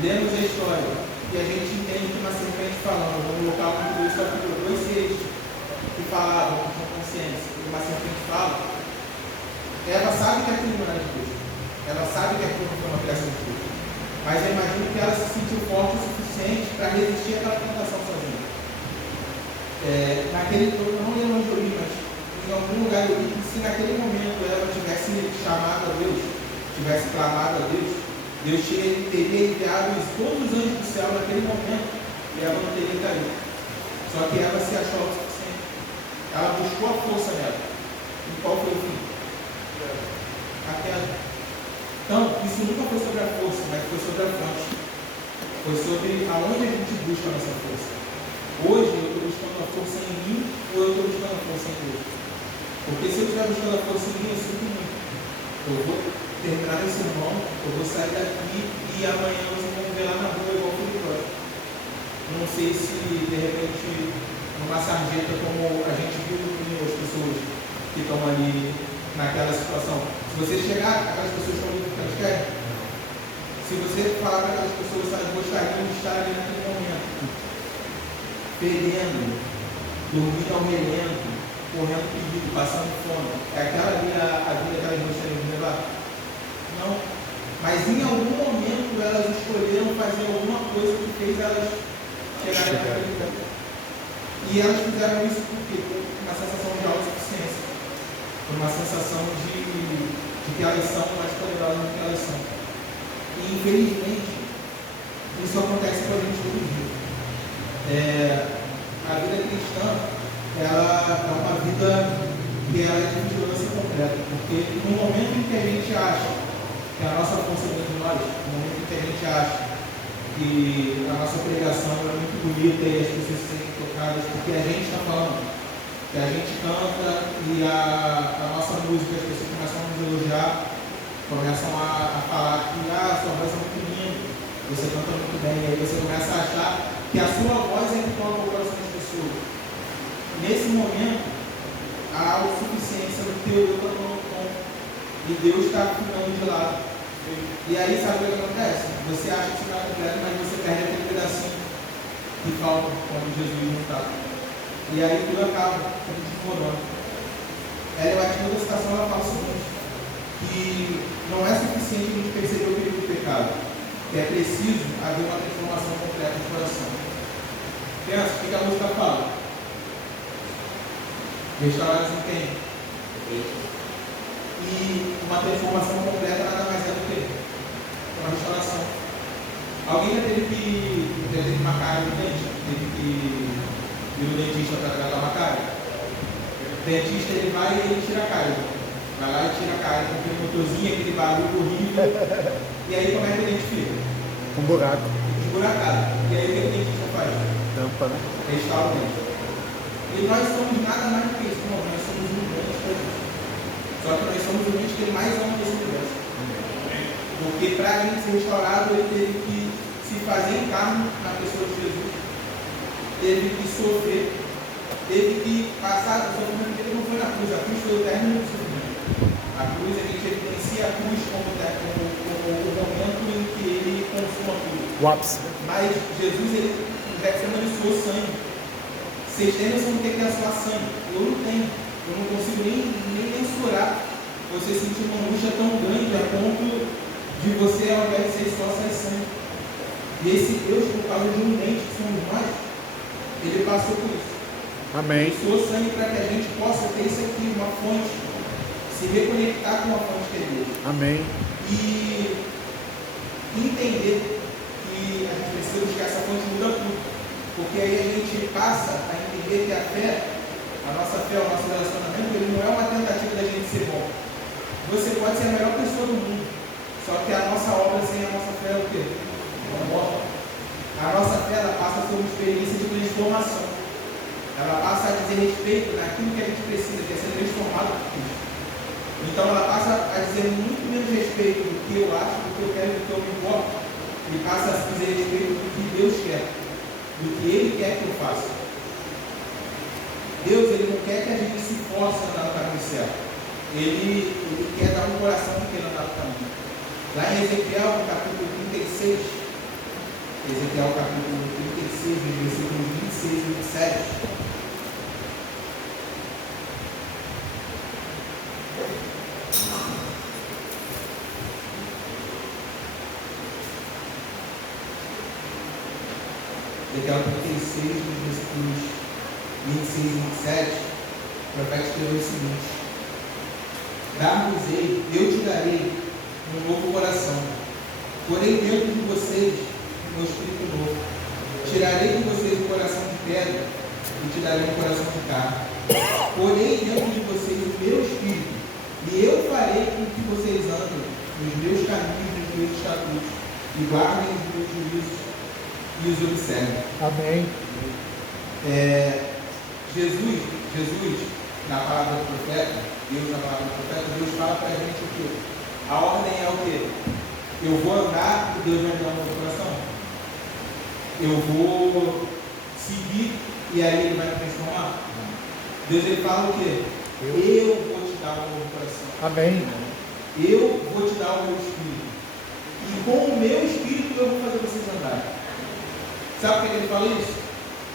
lemos a história e a gente entende que uma serpente falando no local onde Deus capítulo 2, que falavam com consciência, e uma serpente fala, ela sabe que aquilo não é de Deus, ela sabe que aquilo não foi uma criação de Deus, mas eu imagino que ela se sentiu forte o suficiente para resistir àquela tentação sozinha. Eu não lembro onde eu li, mas em algum lugar eu li que se naquele momento ela tivesse chamado a Deus, tivesse clamado a Deus, Deus teria enviado todos os anjos do céu naquele momento e ela não teria caído. Só que ela se achou o suficiente. Ela buscou a força nela. E qual foi o fim? A queda. Então, isso nunca foi sobre a força, mas foi sobre a fonte. Foi sobre aonde a gente busca a nossa força. Hoje eu estou buscando a força em mim ou eu estou buscando a força em Deus? Porque se eu estiver buscando a força em mim, eu sinto muito. Eu vou terminar esse irmão, eu vou sair daqui e amanhã vocês vão ver lá na rua igual o Felipe. Não sei se de repente numa sarjeta como a gente viu no domingo, as pessoas que estão ali naquela situação. Se você chegar, aquelas pessoas estão ali que elas querem. Se você falar para aquelas pessoas, elas gostariam de estar ali naquele momento, fedendo, dormindo ao relento, correndo perigo, passando fome. É aquela ali a vida que elas gostariam de levar? Não. Mas em algum momento elas escolheram fazer alguma coisa que fez elas chegarem naquele ponto. E elas fizeram isso por quê? Por uma sensação de autossuficiência. Por uma sensação de que elas são mais poderosas do que elas são. E infelizmente, isso acontece com a gente todo dia. A vida cristã, ela é uma vida que ela é de vigilância completa. Porque no momento em que a gente acha que a nossa força vem de nós, no momento em que a gente acha que a nossa pregação é muito bonita e as pessoas se sentem tocadas, porque a gente está falando, que a gente canta e a nossa música, as pessoas começam a nos elogiar, começam a falar que sua voz é muito linda, você canta muito bem, e aí você começa a achar que a sua voz é que toca o coração das pessoas. Nesse momento, a autossuficiência do teu eu está tomando conta, e Deus está ficando de lado. E aí, sabe o que acontece? Você acha que você está completo, mas você perde aquele pedacinho que falta quando Jesus não está. E aí tudo acaba, tudo desmorona. Ela, em toda a citação, ela fala o seguinte, que não é suficiente a gente perceber o perigo do pecado, que é preciso haver uma transformação completa do coração. Pensa, o que a música fala? Restaurados em quem? E uma transformação completa nada mais é do que uma restauração. Alguém já teve que marcar no dente? Teve que ir no dentista para tratar uma cárie? O dentista ele vai e ele tira a cárie. Vai lá e tira a cárie com aquele motorzinho, aquele barulho horrível. E aí como é que o dente fica? Um buraco. Esburacado. E aí o que o dentista faz? Tampa, né? Restaura o dente. E nós somos nada mais do que isso, não, nós somos um grande coisa. Só que nós somos o ente que ele mais ama desse universo. Porque para a gente ser restaurado, ele teve que se fazer em carne na pessoa de Jesus. Teve que sofrer. Teve que passar, o sofrimento dele não foi na cruz, a cruz foi o término do sofrimento. A cruz, a gente evidencia a cruz como o momento em que ele consuma tudo. O ápice. Mas Jesus, ele suou sangue. Vocês têm noção do que é suar sangue? Eu não tenho. Eu não consigo nem mensurar. Você sentir uma angústia tão grande a ponto de você, ao invés de ser só, sair sangue. E esse Deus, por causa de um dente que somos nós, ele passou por isso. Amém. Ele suou sangue para que a gente possa ter isso aqui, uma fonte, se reconectar com uma fonte que é Deus. Amém. E entender que a gente precisa buscar essa fonte muda tudo. Porque aí a gente passa a entender que a fé, a nossa fé, o nosso relacionamento, ele não é uma tentativa da gente ser bom. Você pode ser a melhor pessoa do mundo, só que a nossa obra sem a nossa fé é o quê? Uma morte. A nossa fé, ela passa a ser uma experiência de transformação. Ela passa a dizer respeito naquilo que a gente precisa, que é ser transformado por Cristo. Então ela passa a dizer muito menos respeito do que eu acho, do que eu quero, do que eu me importo, e passa a dizer respeito do que Deus quer, do que Ele quer que eu faça. Deus, Ele não quer que a gente se force a andar no caminho certo. ele quer dar um coração que queira andar no caminho. Lá em Ezequiel, no capítulo 36, Ezequiel capítulo 36, versículos 26 e 27. Ezequiel 36, versículos 26 e 27, o profeta escreveu o seguinte: Dar-vos-ei, eu te darei um novo coração, porém dentro de vocês um espírito novo. Tirarei de vocês o coração de pedra e te darei um coração de carne. Porém dentro de vocês o meu espírito, e eu farei com que vocês andem nos meus caminhos, nos meus estatutos, e guardem os meus juízos e os observem. Amém. Jesus, na palavra do profeta, Deus na palavra do profeta, Deus fala para a gente o quê? A ordem é o quê? Eu vou andar e Deus vai me dar um novo coração. Eu vou seguir e aí Ele vai me transformar. Deus ele fala o quê? Eu vou te dar um novo coração. Amém. Eu vou te dar o meu espírito. E com o meu espírito eu vou fazer vocês andarem. Sabe por que ele fala isso?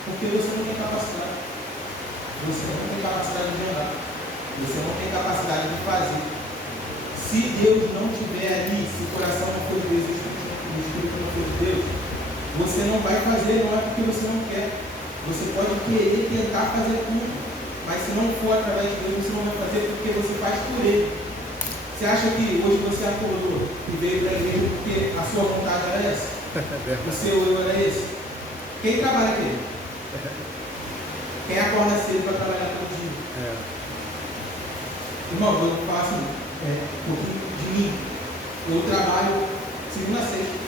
Porque você não tem capacidade. Você não tem capacidade de andar. Você não tem capacidade de fazer. Se Deus não tiver ali, se o coração não for de Deus, o espírito não for de Deus, você não vai fazer, não é porque você não quer. Você pode querer tentar fazer tudo. Mas se não for através de Deus, você não vai fazer porque você faz por Ele. Você acha que hoje você acordou e veio para a igreja porque a sua vontade era essa? O seu eu era esse? Quem trabalha aqui? Quem acorda cedo para trabalhar todo dia? Irmão, eu faço um pouquinho de mim. Eu trabalho segunda a sexta.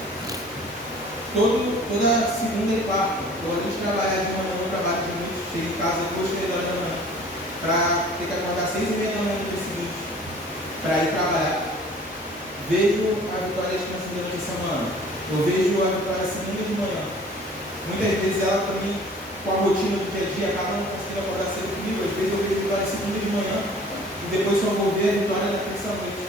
Toda segunda e quarta. Eu antes de trabalhar de manhã, eu trabalho de noite, chego em casa 2, 3 horas da manhã. Para ter que acordar 6h30 da manhã no dia seguinte. Para ir trabalhar. Vejo a Vitória descansando durante a semana. Eu vejo a Vitória segunda de manhã. Muitas vezes ela também, com a rotina do dia a dia, acaba não conseguindo acordar cedo comigo. Às vezes eu vejo a Vitória segunda de manhã e depois só vou ver a Vitória na terça-noite.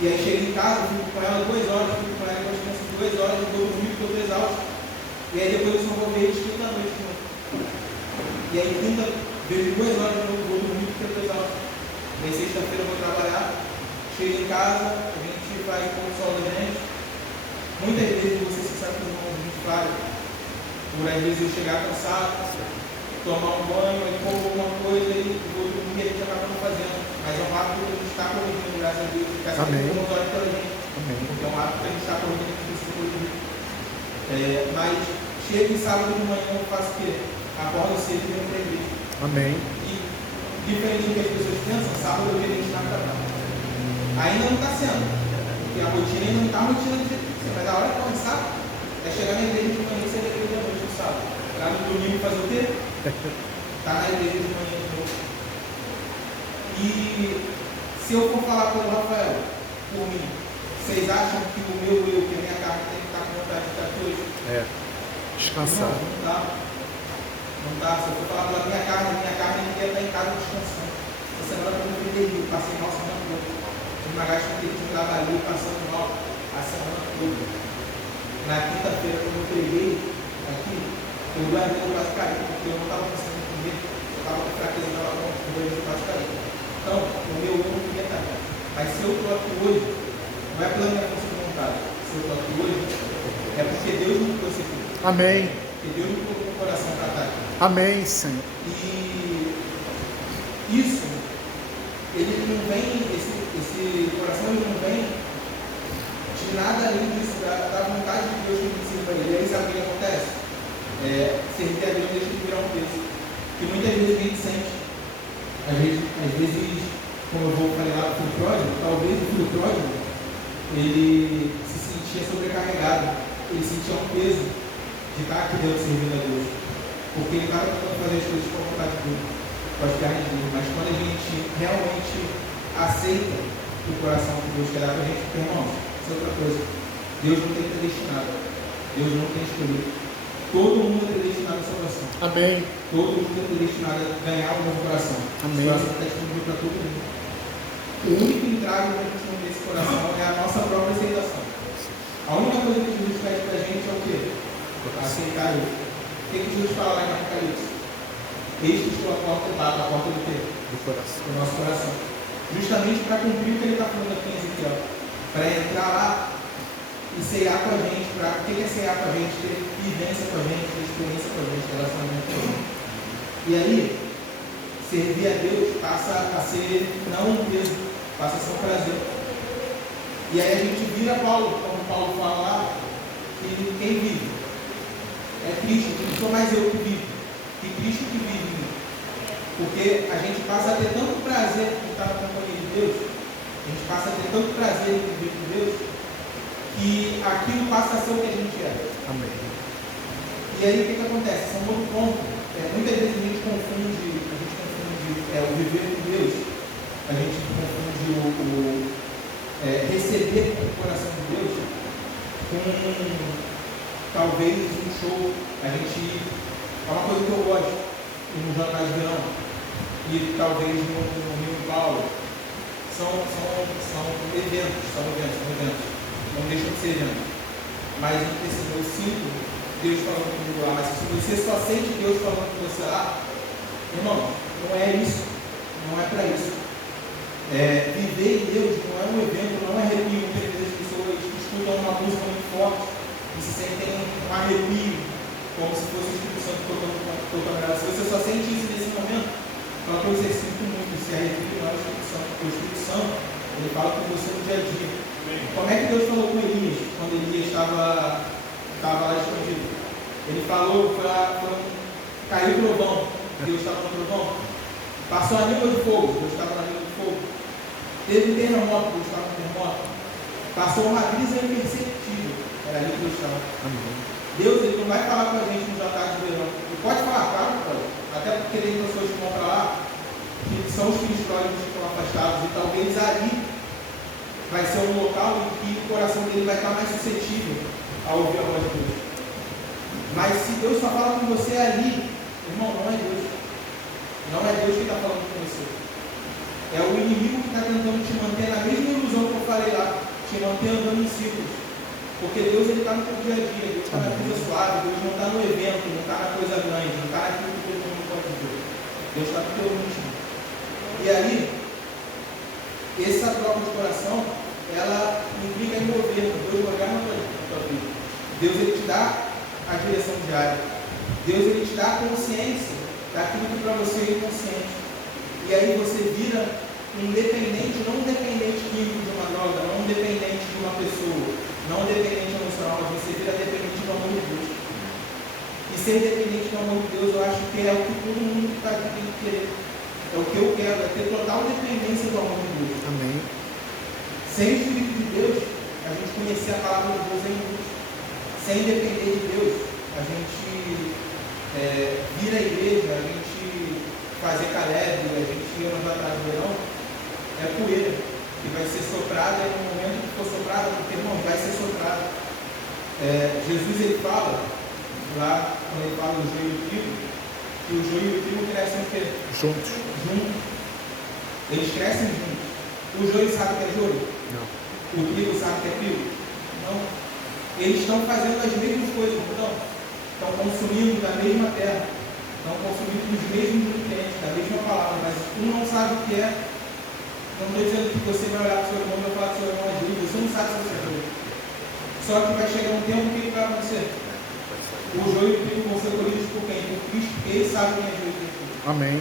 E aí chego em casa, fico com ela 2 horas, fico com ela, descanso 2 horas, vou dormir porque eu estou exausto. E aí depois eu só vou ver eles quinta da noite de novo. E aí quinta, vejo 2 horas de novo, vou dormir porque eu estou exausto. E aí sexta-feira eu vou trabalhar, chego em casa, a gente faz um pouco de sol da gente. Muitas vezes você se sabe que os irmãos a gente faz. Por às vezes eu chegar cansado, tomar um banho, aí como alguma coisa e vou dormir, a gente acaba não fazendo. Mas é um hábito que a gente está corrigindo, graças a Deus, ficar sempre com os olhos pela gente. Amém. Porque é um hábito que a gente está corrigindo, que a gente precisa corrigir. Mas chego em sábado de manhã, eu faço o quê? Acordo cedo e venho para a igreja. Amém. E, diferente do que as pessoas pensam, sábado eu queria estar para cá. Ainda não está sendo, porque a rotina ainda não está a rotina do jeito que tem. Mas a hora que começar é chegar na igreja de manhã e sair da igreja da noite no sábado. Lá no domingo fazer o quê? Está na igreja de manhã de novo. E se eu for falar pelo Rafael, por mim, vocês acham que o meu eu, que a minha carne tem que estar com vontade de estar aqui hoje? Descansar. Não dá. Não dá. Se eu for falar pela minha carne quer estar em casa descansando. Essa semana eu não fiquei, passei mal a semana toda. Tive uma gasta que eu trabalhei passando mal a semana toda. Na quinta-feira, quando eu peguei aqui, eu guardei o quase caí, porque eu não estava conseguindo comer. Eu estava com fraqueza, eu estava com o banho quase caí. Então, o meu eu não queria estar aqui. Mas se eu estou aqui hoje, não é pela minha força de vontade. Se eu estou aqui hoje, é porque Deus me trouxe aqui. Amém. Porque Deus me colocou no coração para estar aqui. Amém, Senhor. E isso, ele não vem, esse coração ele não vem de nada além disso, da vontade de Deus que me sirva ele. E aí sabe o que acontece? Servir a Deus deixa de virar um peso. Porque muitas vezes a gente sente, às vezes, como eu vou falar lá do filho pródigo, talvez o filho pródigo, ele se sentia sobrecarregado, ele sentia um peso de estar aqui dentro servindo a Deus. Porque ele estava tentando fazer as coisas com a vontade de Deus, com as pernas de Deus. Mas quando a gente realmente aceita o coração que Deus quer dar para a gente, porque, irmãos, isso é outra coisa. Deus não tem predestinado. Deus não tem escolhido. Todo mundo é predestinado à salvação. Amém. Todo mundo é predestinado a ganhar um novo coração. Amém. O coração está disponível para todo mundo. O único entrave para a gente não ter esse coração é a nossa própria aceitação. A única coisa que Jesus pede para a gente é o quê? Aceitar Ele. O que Jesus fala lá em Apocalipse? Eis que estou à porta e bato, a porta do quê? Do nosso coração. Justamente para cumprir o que ele está falando aqui em Ezequiel. Para entrar lá e ceiar com a gente. O que é ceiar com a gente? Ter vivência com a gente, ter experiência com a gente, relacionamento com a gente. E aí, servir a Deus passa a ser não um peso, passa a ser um prazer. E aí a gente vira Paulo, como Paulo fala lá, que quem vive é Cristo, que não sou mais eu que vivo, que Cristo que vive em mim. Porque a gente passa a ter tanto prazer em estar na companhia de Deus, a gente passa a ter tanto prazer em viver com Deus, que aquilo passa a ser o que a gente é. Amém. E aí o que acontece? Esse é um outro ponto. Muitas vezes a gente confunde o viver com Deus, a gente confunde receber o coração de Deus com talvez um show. É uma coisa que eu gosto ir no jantar de verão e talvez no Rio Paulo. São eventos, não deixam de ser eventos. Mas eu sinto Deus falando comigo lá. Mas se você só sente Deus falando com você lá, irmão, não é isso, não é para isso. Viver em Deus não é um evento, não é arrepio. Muitas vezes as pessoas escutam uma música muito forte e se sentem um arrepio, como se fosse o Espírito Santo tocando nela. Se você só sente isso nesse momento, fala para você, sinto muito, se arrepio não é o Espírito Santo, porque o Espírito Santo, ele fala com você no dia a dia. Como é que Deus falou com Elias, quando Elias estava lá escondido? Ele falou, caiu o trovão, Deus estava no trovão. Passou a língua de fogo, Deus estava na língua de fogo. Teve um terremoto, Deus estava no terremoto. Passou uma brisa imperceptível, era ali que Deus estava. Deus, ele não vai falar com a gente no jantar de verão. Ele pode falar, claro, pode. Até porque tem pessoas que vão para lá, que são os filhos históricos que estão afastados, e talvez ali vai ser um local em que o coração dele vai estar mais suscetível a ouvir a voz de Deus. Mas se Deus só fala com você ali, irmão, não é Deus. Não é Deus que está falando com você. É o inimigo que está tentando te manter na mesma ilusão que eu falei lá, te manter andando em círculos. Porque Deus está no teu dia a dia, Deus está na coisa suave, Deus não está no evento, não está na coisa grande, não está naquilo que todo mundo pode ver. Deus está no teu íntimo. E aí, essa troca de coração, ela implica em governo. Deus governa na tua vida. Deus, ele te dá a direção diária. Deus, ele te dá a consciência daquilo que para você é inconsciente. E aí você vira um dependente, não um dependente químico de uma droga, não um dependente de uma pessoa, não um dependente emocional, mas você vira dependente do amor de Deus. E ser dependente do amor de Deus, eu acho que é o que todo mundo que está aqui tem que querer. É o que eu quero, é ter total dependência do amor de Deus. Amém. Sem o Espírito de Deus, a gente conhecer a palavra de Deus é inútil. Sem depender de Deus, a gente vir à igreja, a gente fazer Caleb, a gente ir no jantar de verão, é poeira, que vai ser soprada e no momento que for soprada, porque irmão, vai ser soprada. Jesus, ele fala, lá, quando ele fala do joio e o trigo, que o joio e o trigo crescem o quê? Juntos. Eles crescem juntos. O joio sabe que é joio? Não. O trigo sabe que é trigo? Não. Eles estão fazendo as mesmas coisas, não? Estão consumindo da mesma terra, estão consumindo os mesmos nutrientes, da mesma palavra, mas um não sabe o que é. Não estou dizendo que você vai olhar para o seu irmão e vai falar que o seu irmão é justo, você não sabe se você é justo. Só que vai chegar um tempo que vai acontecer. O joio e o trigo vão ser colhidos por quem? Por Cristo, porque ele sabe quem é joio e quem é trigo. Amém.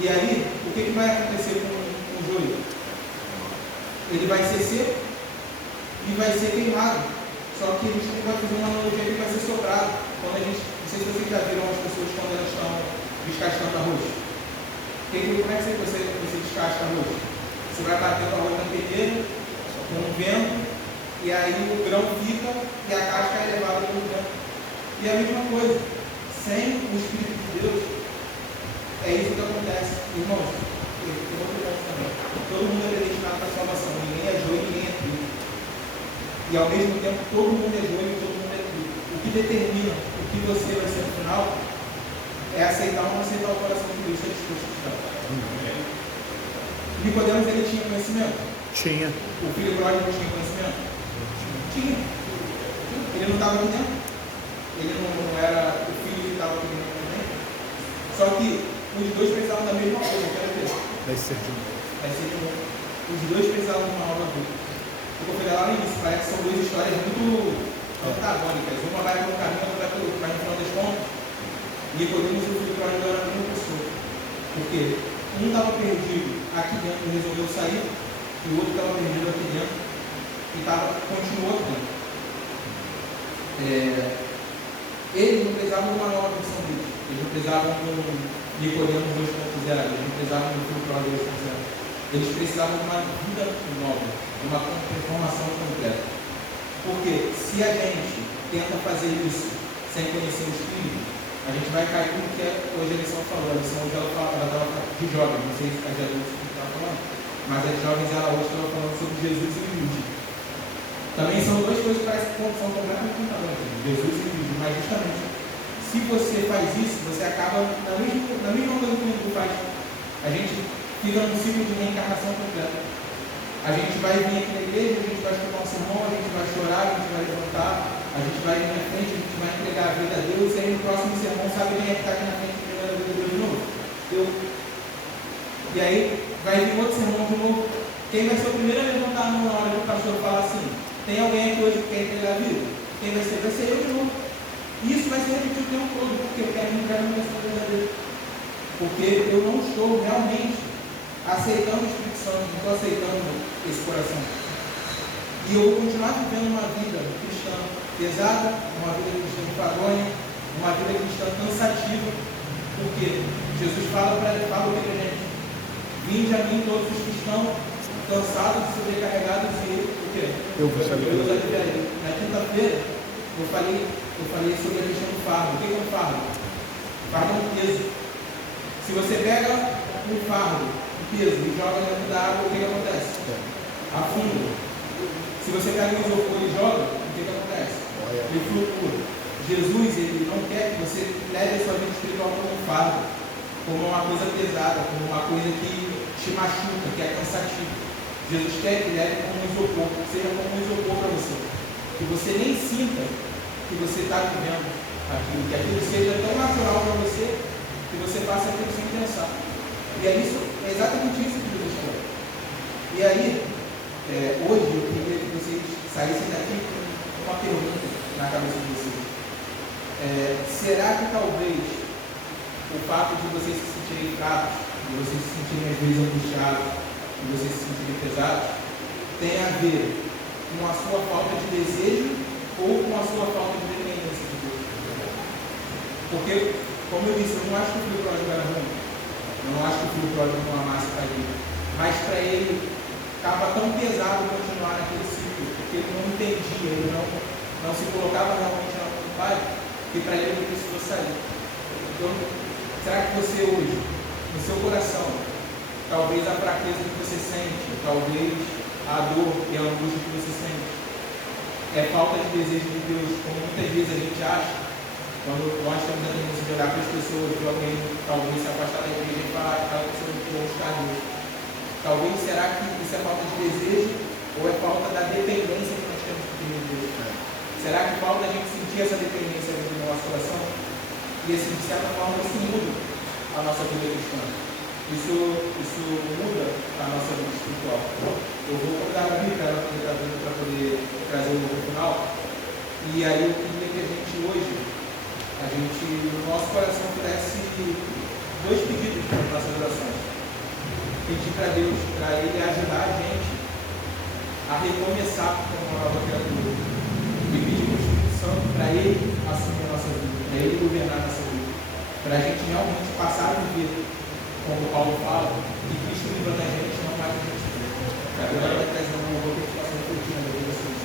E aí, o que vai acontecer com o joio? Ele vai ser seco e vai ser queimado. Só que a gente pode fazer uma analogia que vai ser sobrado. Quando a gente, não sei se vocês já viram as pessoas quando elas estão descascando arroz. Como é que você descasca arroz? Você vai batendo arroz na peneira, com um vento, e aí o grão fica e a casca é levada pelo vento. E a mesma coisa, sem o Espírito de Deus, é isso que acontece. Irmãos, eu vou ter também. Todo mundo é predestinado para a salvação. Ninguém é joio, ninguém é trigo. E ao mesmo tempo, todo mundo é joio e todo mundo é trigo. O que determina o que você vai ser no final é aceitar ou não aceitar o coração de Deus, é disposto a te dar. Nicodemos, ele tinha conhecimento? Tinha. O filho pródigo tinha conhecimento? Tinha. Ele não estava aqui dentro. Ele não era o filho que estava aqui dentro também. Só que os dois precisavam da mesma coisa, que era o quê? Vai ser de novo. Vai ser de novo. Os dois precisavam de uma nova vida. Eu falei lá no início, parece que são duas histórias muito antagônicas. Uma vai para um caminho, outra vai para o outro. Mas no final das contas, Nicodemos e o filho pródigo eram a mesma pessoa. Porque um estava perdido aqui dentro e resolveu sair, e o outro estava perdido aqui dentro e continuou aqui dentro. Eles não precisavam de uma nova versão dele. Eles não precisavam de um Nicodemos 2.0. Eles não precisavam de um filho pródigo 2.0. Eles precisavam de uma vida nova, de uma transformação completa. Porque se a gente tenta fazer isso sem conhecer o Espírito, a gente vai cair no que hoje a lição falou. A lição hoje ela estava de jovens, não sei se é de adultos que estava falando, mas a de jovens ela hoje estava falando sobre Jesus e Jude. Também são duas coisas que parecem que são completamente diferentes, Jesus e Jude, mas justamente, se você faz isso, você acaba na mesma coisa que o mundo faz. A gente fica num ciclo de reencarnação completa. A gente vai vir aqui na igreja, a gente vai escutar um sermão, a gente vai chorar, a gente vai levantar, a gente vai ir na frente, a gente vai entregar a vida a Deus, e aí no próximo sermão, sabe quem é que está aqui na frente entregando a vida a Deus de novo? Eu. E aí vai vir outro sermão de novo. Quem vai ser o primeiro a levantar a mão na hora que o pastor fala assim, tem alguém aqui hoje que quer entregar a vida? Quem vai ser? Vai ser eu de novo. E isso vai se repetir o tempo todo, porque eu quero entregar a vida a Deus. Porque eu não estou realmente aceitando o Espírito Santo, não estou aceitando esse coração. E eu vou continuar vivendo uma vida cristã pesada, uma vida cristã enfadonha, uma vida cristã cansativa, porque Jesus fala para a gente: vinde a mim todos os que estão cansados e sobrecarregados, e o quê? Eu vos aliviarei. Na quinta-feira eu falei sobre a questão do fardo. O que é um fardo? Fardo é um peso. Se você pega um fardo, um peso, e joga dentro da água, o que acontece? Afunda. Se você pega um isopor e joga, o que acontece? Ele flutua. Jesus, ele não quer que você leve a sua vida espiritual como um fardo, como uma coisa pesada, como uma coisa que te machuca, que é cansativa. Jesus quer que leve como um isopor, que seja como um isopor para você. Que você nem sinta que você está vivendo aquilo, que aquilo seja tão natural para você, que você faça aquilo sem pensar. E é exatamente isso que Jesus falou. E aí, hoje eu queria que vocês saíssem daqui com uma pergunta na cabeça de vocês. Será que talvez o fato de vocês se sentirem fracos, de vocês se sentirem às vezes angustiados, de vocês se sentirem pesados, tem a ver com a sua falta de desejo ou com a sua falta de dependência de Deus? Porque, como eu disse, eu não acho que o filho pródigo era ruim, eu não acho que o filho pródigo não amasse para ele, mas para ele estava tão pesado continuar naquele ciclo, porque ele não entendia, ele não se colocava realmente na mão do Pai, que para ele precisou sair. Então, será que você hoje, no seu coração, talvez a fraqueza que você sente, talvez a dor e a angústia que você sente, é falta de desejo de Deus, como muitas vezes a gente acha, quando nós temos a tendência de olhar para as pessoas, de alguém talvez se afastar da igreja e falar que aquela pessoa não quer buscar Deus. Talvez, será que isso é falta de desejo ou é falta da dependência que nós temos de Deus? Será que falta a gente sentir essa dependência no nosso coração? E assim, de certa forma, isso muda a nossa vida cristã. Isso muda a nossa vida espiritual. Eu vou convidar a Gabi para ela poder estar vindo para poder trazer o no final. E aí eu queria que a gente hoje, no nosso coração, fizesse dois pedidos para as nossas orações. Pedir para Deus, para Ele ajudar a gente a recomeçar como uma nova criatura. E pedir para o Espírito Santo para Ele assumir a nossa vida, para Ele governar a nossa vida. Para a gente realmente passar a viver, como Paulo fala, que Cristo viva na gente, não mais a gente vive. Agora vai trazer uma boa que a gente possa refletir na vida de vocês.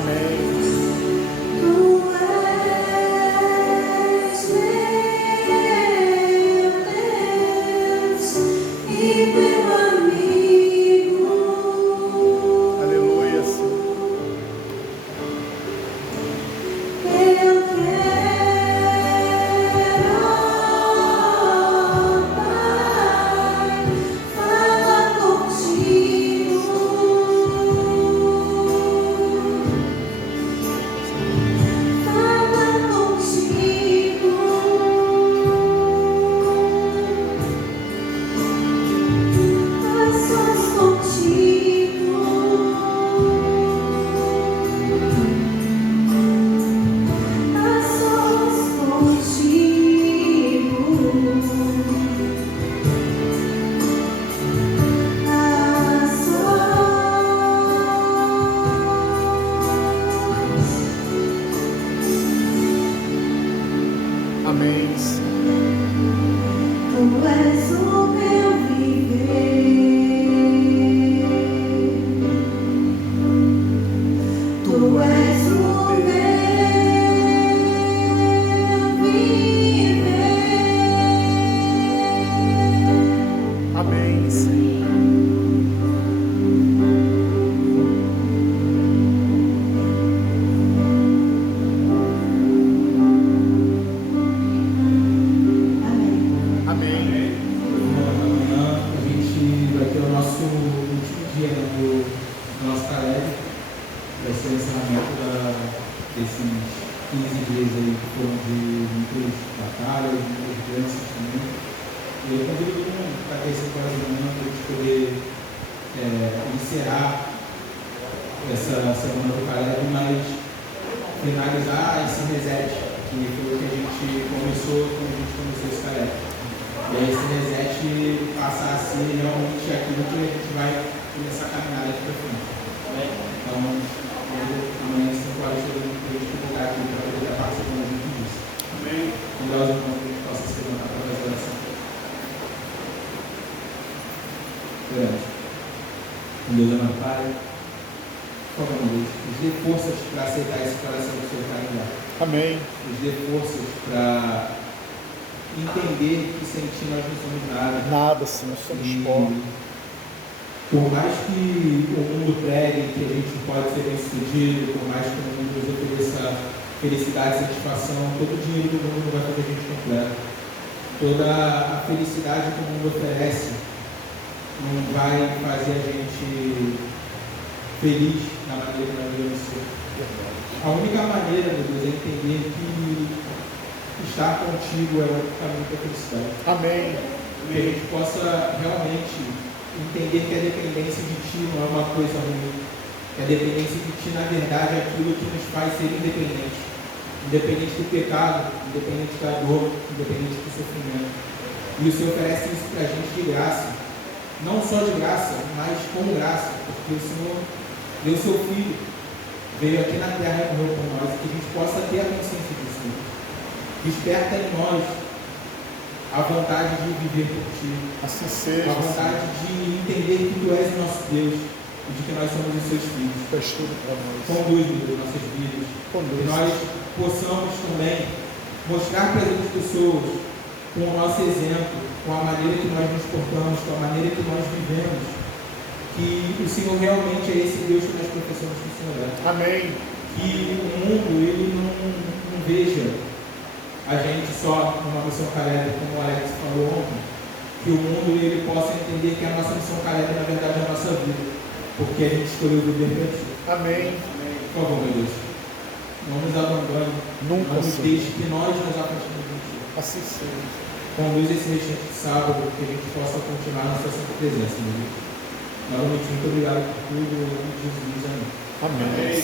Amém. Tu és meu Deus e meu amigo. Aleluia, Senhor. Eu quero, Pai, falar contigo. Falar contigo. A sós contigo. A sós contigo. A sós. Amém, Senhor. Tu és o meu viver. Tu és o meu viver. Amém, Senhor. Amém. Amém. Amanhã a gente vai ter o nosso último dia do nosso Caleb. Vai ser o encerramento desses 15 dias aí que foram de muitas batalhas, muitas grandes sentimentos. E eu convido todo mundo para ter esse horas da manhã para a gente poder encerrar essa semana do Caleb, mas finalizar esse reset, que foi o que a gente começou quando a gente começou esse Caleb. E aí esse reset passar a ser realmente aquilo que a gente vai começar a caminhar daqui para frente. Então, amanhã às 5 horas eu vou colocar aqui para poder estar participando junto disso. Amém. Convidar os irmãos que a gente possa se levantar para fazer a oração. Oramos. Com Deus, amado Pai, por favor, Deus, nos dê forças para aceitar esse coração do Senhor para ajudar. Amém. Nos dê forças para entender que sem Ti nós não somos nada. Nada, Senhor. Somos E pó. por mais que o mundo pregue que a gente pode ser bem sucedido, por mais que o mundo nos ofereça felicidade e satisfação, todo o dinheiro do mundo não vai fazer a gente completo. Toda a felicidade que o mundo oferece não vai fazer a gente feliz na maneira que nós devemos ser. A única maneira, meu Deus, é entender que estar contigo é o caminho para a felicidade. Amém. Que a gente possa realmente entender que a dependência de Ti não é uma coisa ruim. Que a dependência de Ti, na verdade, é aquilo que nos faz ser independentes. Independente do pecado, independente da dor, independente do sofrimento. E o Senhor oferece isso para a gente de graça. Não só de graça, mas com graça. Porque o Senhor deu o Seu Filho, veio aqui na terra e morreu por nós. Que a gente possa ter a consciência disso. Desperta em nós a vontade de viver por Ti. Assim seja. A vontade de entender que Tu és o nosso Deus e de que nós somos os Seus filhos. Faz tudo para nós. Conduz, meu Deus, nossas vidas. Conduz. Que nós possamos também mostrar para as outras pessoas, com o nosso exemplo, com a maneira que nós nos portamos, com a maneira que nós vivemos, que o Senhor realmente é esse Deus que nós professamos que o Senhor é. Amém. Que o mundo ele não veja a gente só numa missão Caleb, como o Alex falou ontem, que o mundo ele possa entender que a nossa missão Caleb na verdade é a nossa vida, porque a gente escolheu viver para Ti. Amém. Por favor, meu Deus, não nos abandone, Nunca, não nos Senhor. deixe que nós nos afastemos de Ti. Assim seja. Conduz esse restante de sábado, que a gente possa continuar na Sua santa presença, meu Deus. Novamente, muito obrigado por tudo, em nome de Jesus, amém. Amém.